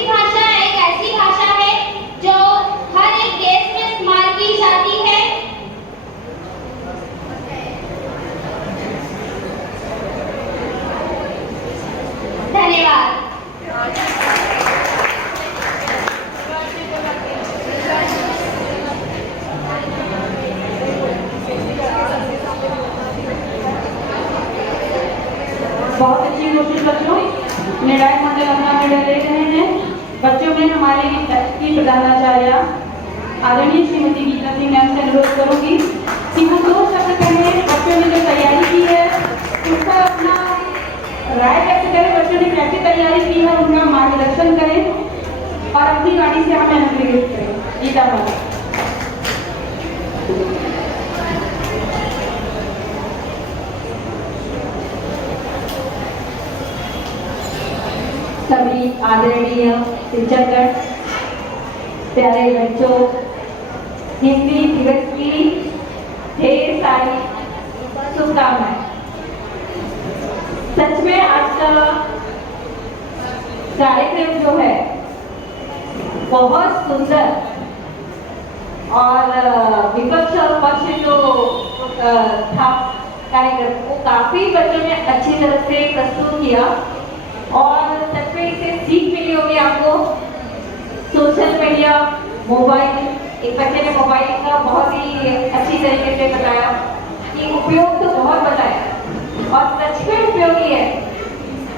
भाषा एक ऐसी भाषा है जो हर एक देश में इस्तेमाल की जाती है। धन्यवाद। बहुत अच्छी कोशिश बच्चों। निर्णायक मंडल अपना निर्णय ले रहे हैं। बच्चों में हमारे की प्रधानाचार्य आदरणीय श्रीमती गीता सिंह मैम से अनुरोध करूंगी कि हम 2 शब्द कहें। बच्चों ने जो तैयारी की है उसका अपना राय व्यक्त करें। बच्चों ने कैसी तैयारी की है उनका मार्गदर्शन करें और अपनी वाणी से हमें अनुग्रहित करें। गीता मैम। सभी आदरणीय शिक्षकगण, प्यारे बच्चों, हिंदी दिवस की ढेर सारी शुभकामनाएं। सच में आज का कार्यक्रम जो है बहुत सुंदर और विपक्ष और पक्ष जो था कार्यक्रम वो काफी बच्चों ने अच्छी तरह से प्रस्तुत किया और सच में इसे सीख मिली होगी आपको। सोशल मीडिया, मोबाइल, एक बच्चे ने मोबाइल का बहुत ही अच्छी तरीके से बताया कि उपयोग तो बहुत बताया और सच में उपयोगी है।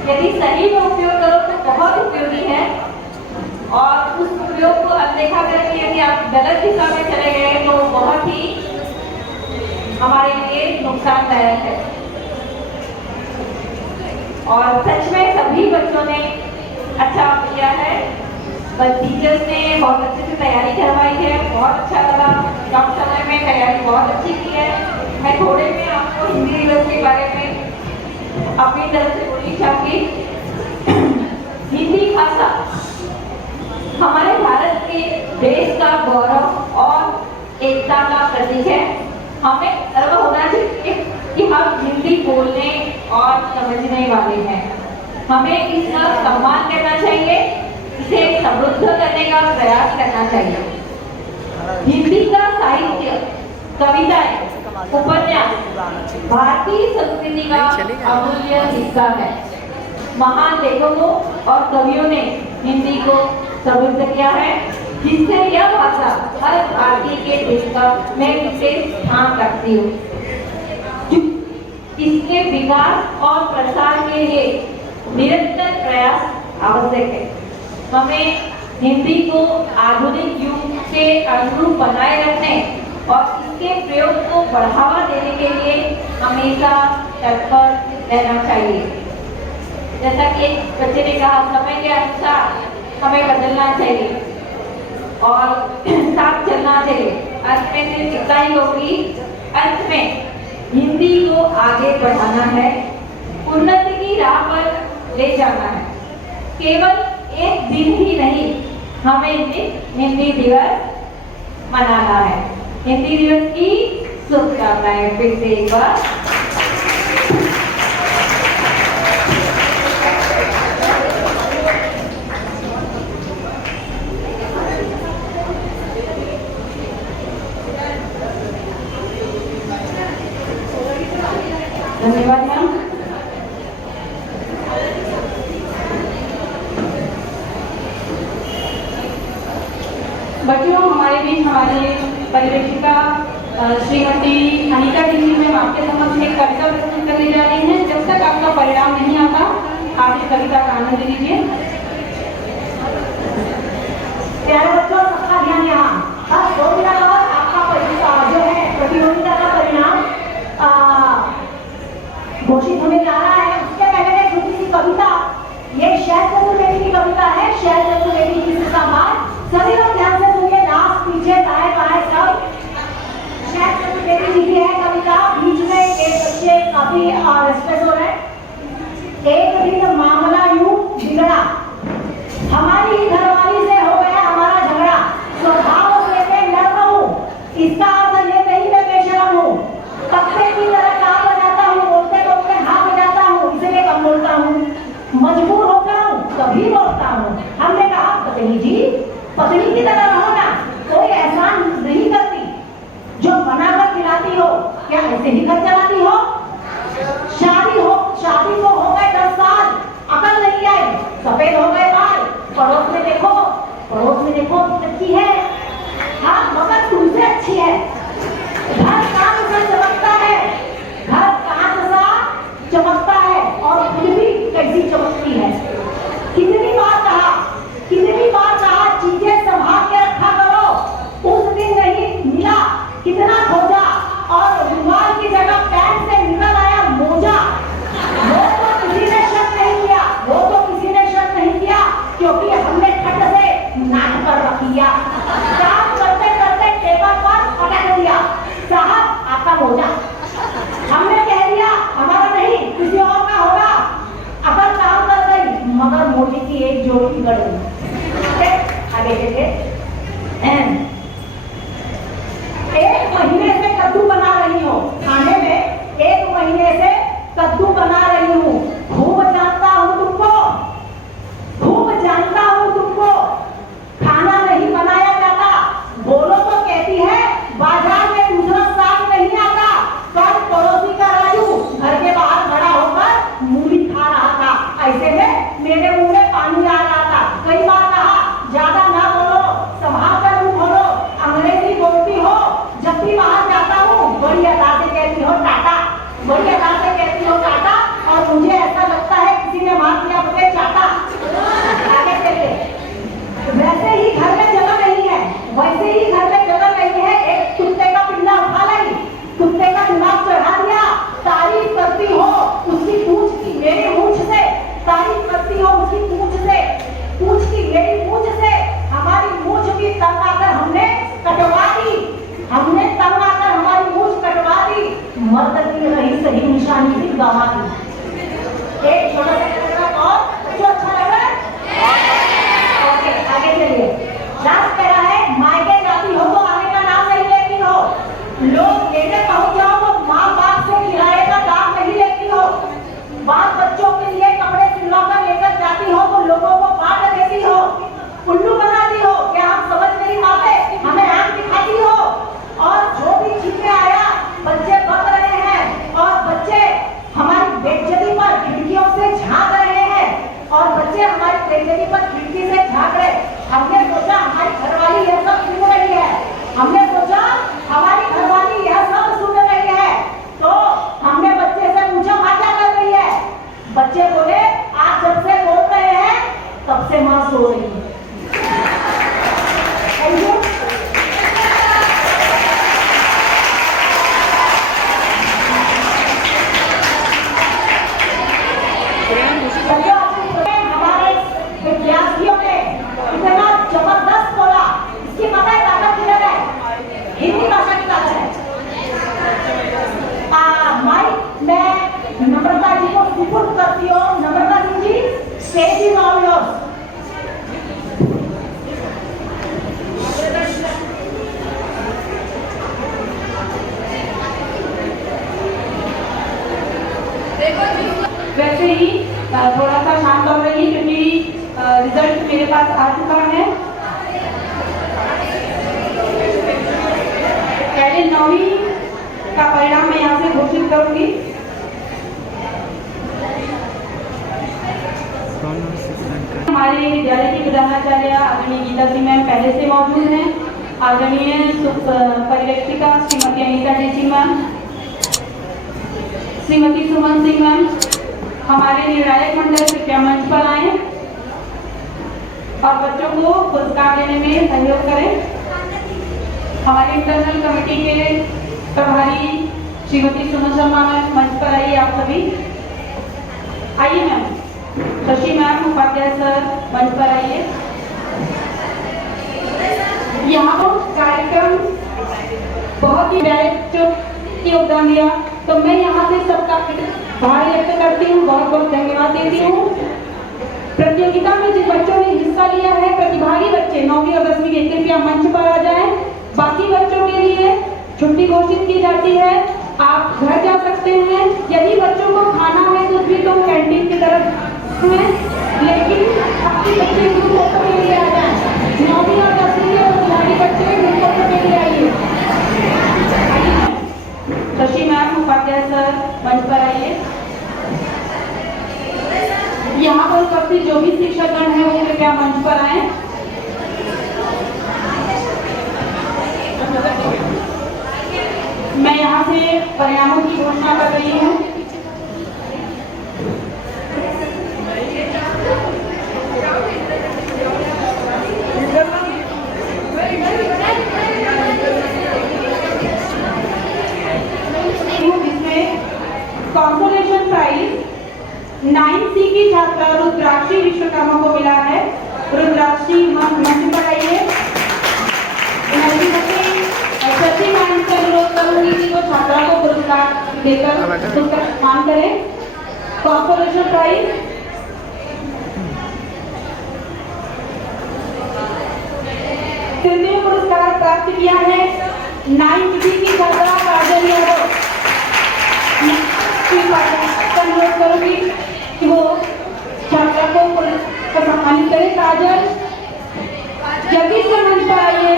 यदि सही में उपयोग करो तो बहुत उपयोगी है और उस उपयोग को अनदेखा करके यदि आप गलत दिशा में चले गए तो बहुत ही हमारे लिए नुकसानदायक है। और सच में सभी बच्चों ने अच्छा किया है। बस टीचर्स ने बहुत अच्छे से तैयारी करवाई है। बहुत अच्छा लगा। कम समय में तैयारी बहुत अच्छी की है। मैं थोड़े में आपको हिंदी दिवस के बारे में अपनी तरफ से बोलनी चाहूंगी। हिंदी भाषा हमारे भारत के देश का गौरव और एकता का प्रतीक है। हमें गर्व होना चाहिए कि हम हिंदी बोलने और समझने वाले हैं। हमें इसका सम्मान करना चाहिए, इसे समृद्ध करने का प्रयास करना चाहिए। हिंदी का साहित्य, कविताएं, उपन्यास भारतीय संस्कृति का अमूल्य हिस्सा है। महान लेखकों और कवियों ने हिंदी को समृद्ध किया है, जिससे यह भाषा हर भारतीय के दिल का में विशेष स्थान रखती है। इसके विकास और प्रसार के लिए निरंतर प्रयास आवश्यक है। हमें हिंदी को आधुनिक युग के अनुरूप बनाए रखने और इसके प्रयोग को बढ़ावा देने के लिए हमेशा तत्पर रहना चाहिए। जैसा कि एक बच्चे ने कहा, समय के अनुसार हमें बदलना चाहिए और साथ चलना चाहिए। अंत में सिर्फ इतना ही होगी। अंत में हिंदी को आगे बढ़ाना है, उन्नति की राह पर ले जाना है। केवल एक दिन ही नहीं, हमें हिंदी दिवस मनाना है। हिंदी दिवस की शुभकामनाएं फिर से एक बार। धन्यवाद मैम। बच्चों, हमारे बीच हमारी परिवेशिका श्रीमती अनीता जी मैम आपके समक्ष एक कविता प्रस्तुत करने जा रही हैं। जब तक आपका परिणाम नहीं आता आप इस कविता का आनंद लीजिए। प्यारे बच्चों, सबका ध्यान यहाँ। बस 2 मिनट और आपका जो है प्रतियोगिता का परिणाम घोषित होने जा रहा है। उसके पहले एक छोटी सी कविता, ये शैल चतुर्वेदी की कविता है। शैल चतुर्वेदी की सभार सभी लोग ध्यान से सुनिए, लास्ट पीछे दाएं बाएं सब। शैल चतुर्वेदी जी की है कविता। बीच में एक बच्चे काफी रेस्टलेस हो रहे हैं। एक दिन मामला यूं बिगड़ा, हमारी ही घरवाली से हो गया हमारा झगड़ा। स्वभाव से मैं लड़ रहा हूँ, इसका अर्थ ये नहीं मैं बेशरम हूँ। कत्ते की तरह काम बजाता हूँ, बोलते बोलते हाँ बजाता हूँ, इसलिए कम बोलता हूँ। मजबूर होता हूँ तभी बोलता हूँ। हमने कहा पत्नी जी पत्नी की तरह रहो ना, कोई एहसान नहीं करती, जो बनाकर खिलाती हो क्या ऐसे ही घर चलाती हो? शादी को हो गए 10 साल, अकल नहीं आई, सफेद हो गए बाल। पड़ोस में देखो अच्छी है, हाँ मगर तुमसे अच्छी है। घर कांच सा चमकता है, और खुद भी कैसी चमकती है। कितनी बार कहा चीजें संभाल के रखा करो, उस दिन नहीं मिला कितना खोजा, और रुमाल की जगह पैंट से निकल आया मोजा। वो तो किसी ने शक नहीं किया, क्योंकि हमने ठंड से नाक पर रख लिया। काम करते करते टेबल पर पटक दिया, साहब आपका मोजा। हमने कह दिया हमारा नहीं किसी और का होगा। अकल काम कर गई मगर मोदी की एक जोड़ी बिगड़ गई। आगे देखे, 1 महीने से कद्दू बना रही हूँ खाने में, 1 महीने से कद्दू बना रही हूँ। खूब जानता हूँ तुमको, खाना नहीं बनाया जाता। बोलो तो कहती है बाजार में दूसरा साग नहीं आता। कल पड़ोसी का राजू घर के बाहर खड़ा होकर मूली खा रहा था, ऐसे में मेरे मुंह में पानी आ रहा था। कई बार कहा ज्यादा ना बोलो, संभाल कर मुंह खोलो, अंग्रेजी बोलती हो। जब भी बाहर जाता हूँ बड़ी अदा से कहती हो टाटा, और मुझे ऐसा लगता है किसी ने मार दिया मुझे चाटा। आगे चलिए, वैसे ही घर में जगह नहीं है, एक कुत्ते का पिल्ला उठा लाई, कुत्ते का दिमाग चढ़ा दिया। तारीफ करती हो उसकी पूंछ की मेरी मूंछ से, तारीफ करती हो उसकी पूंछ की मेरी मूंछ से। हमारी मूंछ भी तंग आकर हमने कटवा दी, हमारी मूंछ कटवा दी। मर्द की रही सही निशानी भी गवा दी। एक छोटा सा और जो अच्छा लगा, ओके आगे चलिए। लास्ट कह रहा है, मायके जाती हो तो आने का नाम नहीं लेती हो, लोग लेने पहुंच जाओ तो माँ बाप से किराए का दाम नहीं लेती हो। बाल बच्चों के लिए कपड़े सिलवाकर लेकर जाती हो तो लोगों को बांट देती हो। उल्लू बनाती हो, क्या हम समझ नहीं पाते, हमें आंख दिखाती हो। और जो भी छीनने आया बच्चे बक रहे हैं, और बच्चे हमारी बेइज्जती पर खिड़कियों से झांक रहे हैं, और बच्चे हमारी बेइज्जती पर खिड़की से झांक रहे। हमने सोचा हमारी घरवाली यह सब सुन रही है, तो हमने बच्चे से पूछा माँ क्या कर रही है। बच्चे बोले आज जब से बोल रहे हैं तब से माँ सो रही है। Thank you. हमारे विद्यार्थियों ने इतना जबरदस्त बोला, इसकी पता है ताकत किधर है, हिंदी भाषा की ताकत है। मैं नम्रता जी को सुपुर्द करती हूँ। नम्रता जी, स्टेज इज ऑल योर्स। वैसे ही थोड़ा सा शांत हो रही क्योंकि रिजल्ट मेरे पास आ चुका है। पहले 9वीं का परिणाम मैं यहाँ से घोषित करूंगी। हमारे विद्यालय की प्रधानाचार्य आदरणीय गीता सिंह मैम पहले से मौजूद हैं। आदरणीय परिवेक्षिका श्रीमती अनीता जी मैम, श्रीमती सुमन सिंह मैम, हमारे निर्णायक मंडल कृपया मंच पर आए और बच्चों को पुरस्कार देने में सहयोग करें। हमारे इंटरनल कमेटी के प्रभारी श्रीमती सुमन शर्मा मैम मंच पर आइए। आप सभी आइए ma'am. Shashi ma'am, Upadhyay sir मंच पर आइए। यहाँ पर कार्यक्रम बहुत ही योगदान दिया, तो मैं यहाँ से सबका आभार व्यक्त करती हूँ, बहुत बहुत धन्यवाद देती हूँ। प्रतियोगिता में जिन बच्चों ने हिस्सा लिया है, प्रतिभागी बच्चे 9वीं और 10वीं के कृपया मंच पर आ जाएं। बाकी बच्चों के लिए छुट्टी घोषित की जाती है, आप घर जा सकते हैं। यदि बच्चों को खाना है तो भी तो कैंटीन की तरफ है, लेकिन बाकी बच्चे ग्रुप फोटो के लिए आ जाएं। 9वीं और 10वीं के प्रतिभागी बच्चे ग्रुप फोटो के लिए आइए। शशि मैम, उपाध्याय सर मंच पर आइए। यहाँ पर उपस्थित जो भी शिक्षकगण हैं वो कृपया मंच पर आए। मैं यहाँ से परिणामों की घोषणा कर रही हूँ। कंसोलेशन प्राइज 9C की छात्रा रुद्राक्षी विश्वकर्मा को मिला है। रुद्राक्षी मंच पर आइए। शशि मैम से अनुरोध करूंगी कि वो छात्रा को पुरस्कार देकर उसका सम्मान करें। कंसोलेशन प्राइज तृतीय पुरस्कार प्राप्त किया है 9th की छात्रा काजल यादव। अनुरोध करूंगी कि वो छात्रा को सम्मानित करें। काजल जल्दी से मंच पर आइए।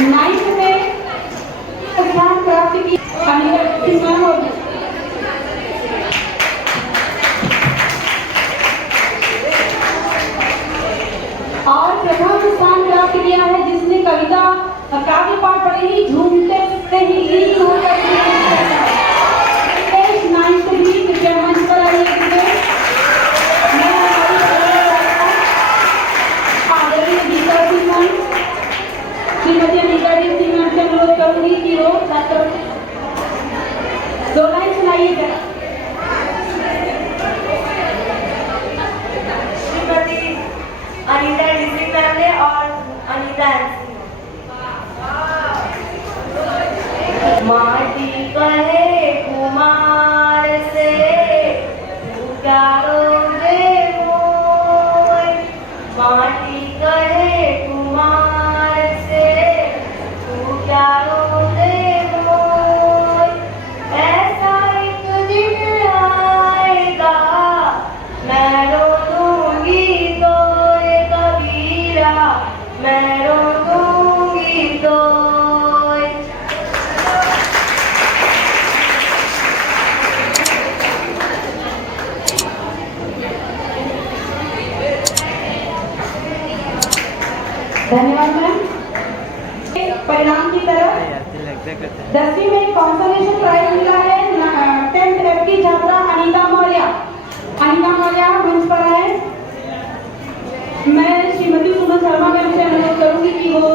नाइन्थ में स्थान प्राप्त की अनिता सिंह मैम और प्रथम स्थान प्राप्त किया है जिसने कविता काव्य पाठ पढ़ी ही झूमते ही लीन होकर 9th भी कृपया मंच पर आइए। आदरणीय गीता सिंह मैम, श्रीमती अनीता जी सिंह मैम से अनुरोध करूंगी कि वो छात्र 2 लाइन सुनाइएगा। श्रीमती अनीता डीसी मैम ने और अनीता एमसी। माटी कहे कुमार से उजाड़ोगे मोय, माटी कहे कुमार से उजाड़ोगे मोय। ऐसा एक दिन आएगा मैं रो दूंगी तो कबीरा, मैं रो दूंगी तो। धन्यवाद मैम। परिणाम की तरफ 10वीं में कंसोलेशन प्राइज मिला है 10th F की छात्रा अनीता मौर्य। अनीता मौर्य मंच पर आए। मैं श्रीमती सुमन शर्मा मैम से अनुरोध करूंगी कि वो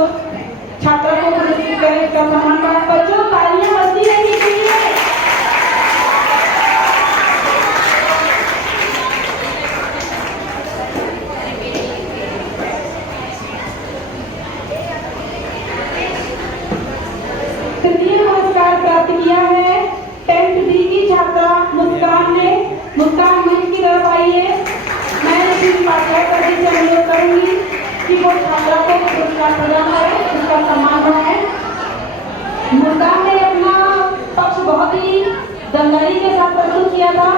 छात्रा को पुरस्कृत करें, इसका सम्मान करें। बच्चों तालियां बजती रहनी चाहिए। तृतीय पुरस्कार प्राप्त किया है 10th B की छात्रा मुस्कान ने। मुस्कान मंच की तरफ आइए। मैं श्री पाठ्यक्रम से अनुरोध करूंगी कि वो छात्रा को पुरस्कार प्रदान करें, उसका सम्मान बनाए। मुस्कान ने अपना पक्ष बहुत ही दमदारी के साथ प्रस्तुत किया था।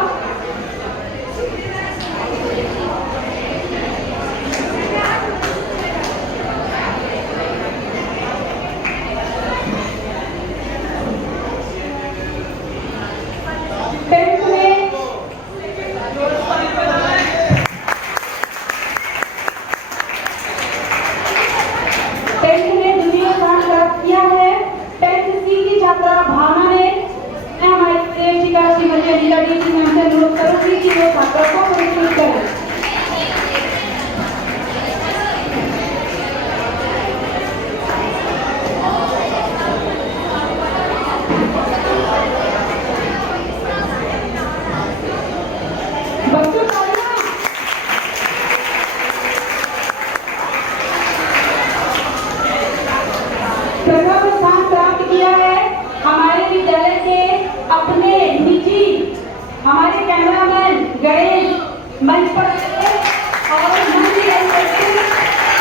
पूजा दी थी, मैं उनसे अनुरोध करूंगी कि वो छात्रों को पुरस्कृत करें। बच्चों प्रथम स्थान प्राप्त किया है हमारे विद्यालय के अपने निजी हमारे कैमरामैन गणेश मंच पर आए और मंच की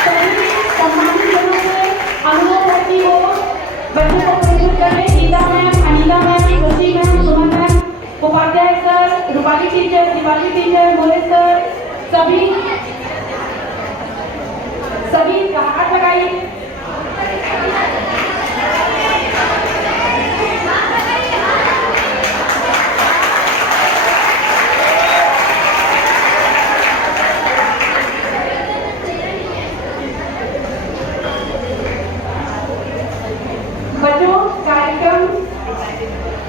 सभी सम्मानित जनों से अनुरोध है कि वो बच्चों को पुरस्कृत करें। Geeta ma'am, Anila ma'am, Khushi ma'am, Suman ma'am, Upadhyay sir, Rupali teacher, Diwali teacher, More sir, सभी का हाथ लगाइए। बच्चों कार्यक्रम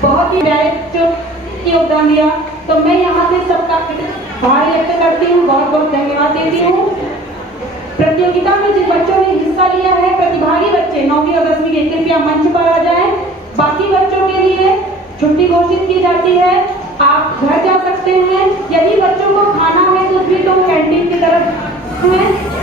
बहुत ही योगदान दिया, तो मैं यहाँ से सबका आभार व्यक्त करती हूँ, बहुत बहुत धन्यवाद देती हूँ। प्रतियोगिता में जिन बच्चों ने हिस्सा लिया है, प्रतिभागी बच्चे 9वीं और 10वीं के कृपया मंच पर आ जाएं। बाकी बच्चों के लिए छुट्टी घोषित की जाती है, आप घर जा सकते हैं। यदि बच्चों को खाना है कुछ भी तो कैंटीन की तरफ है।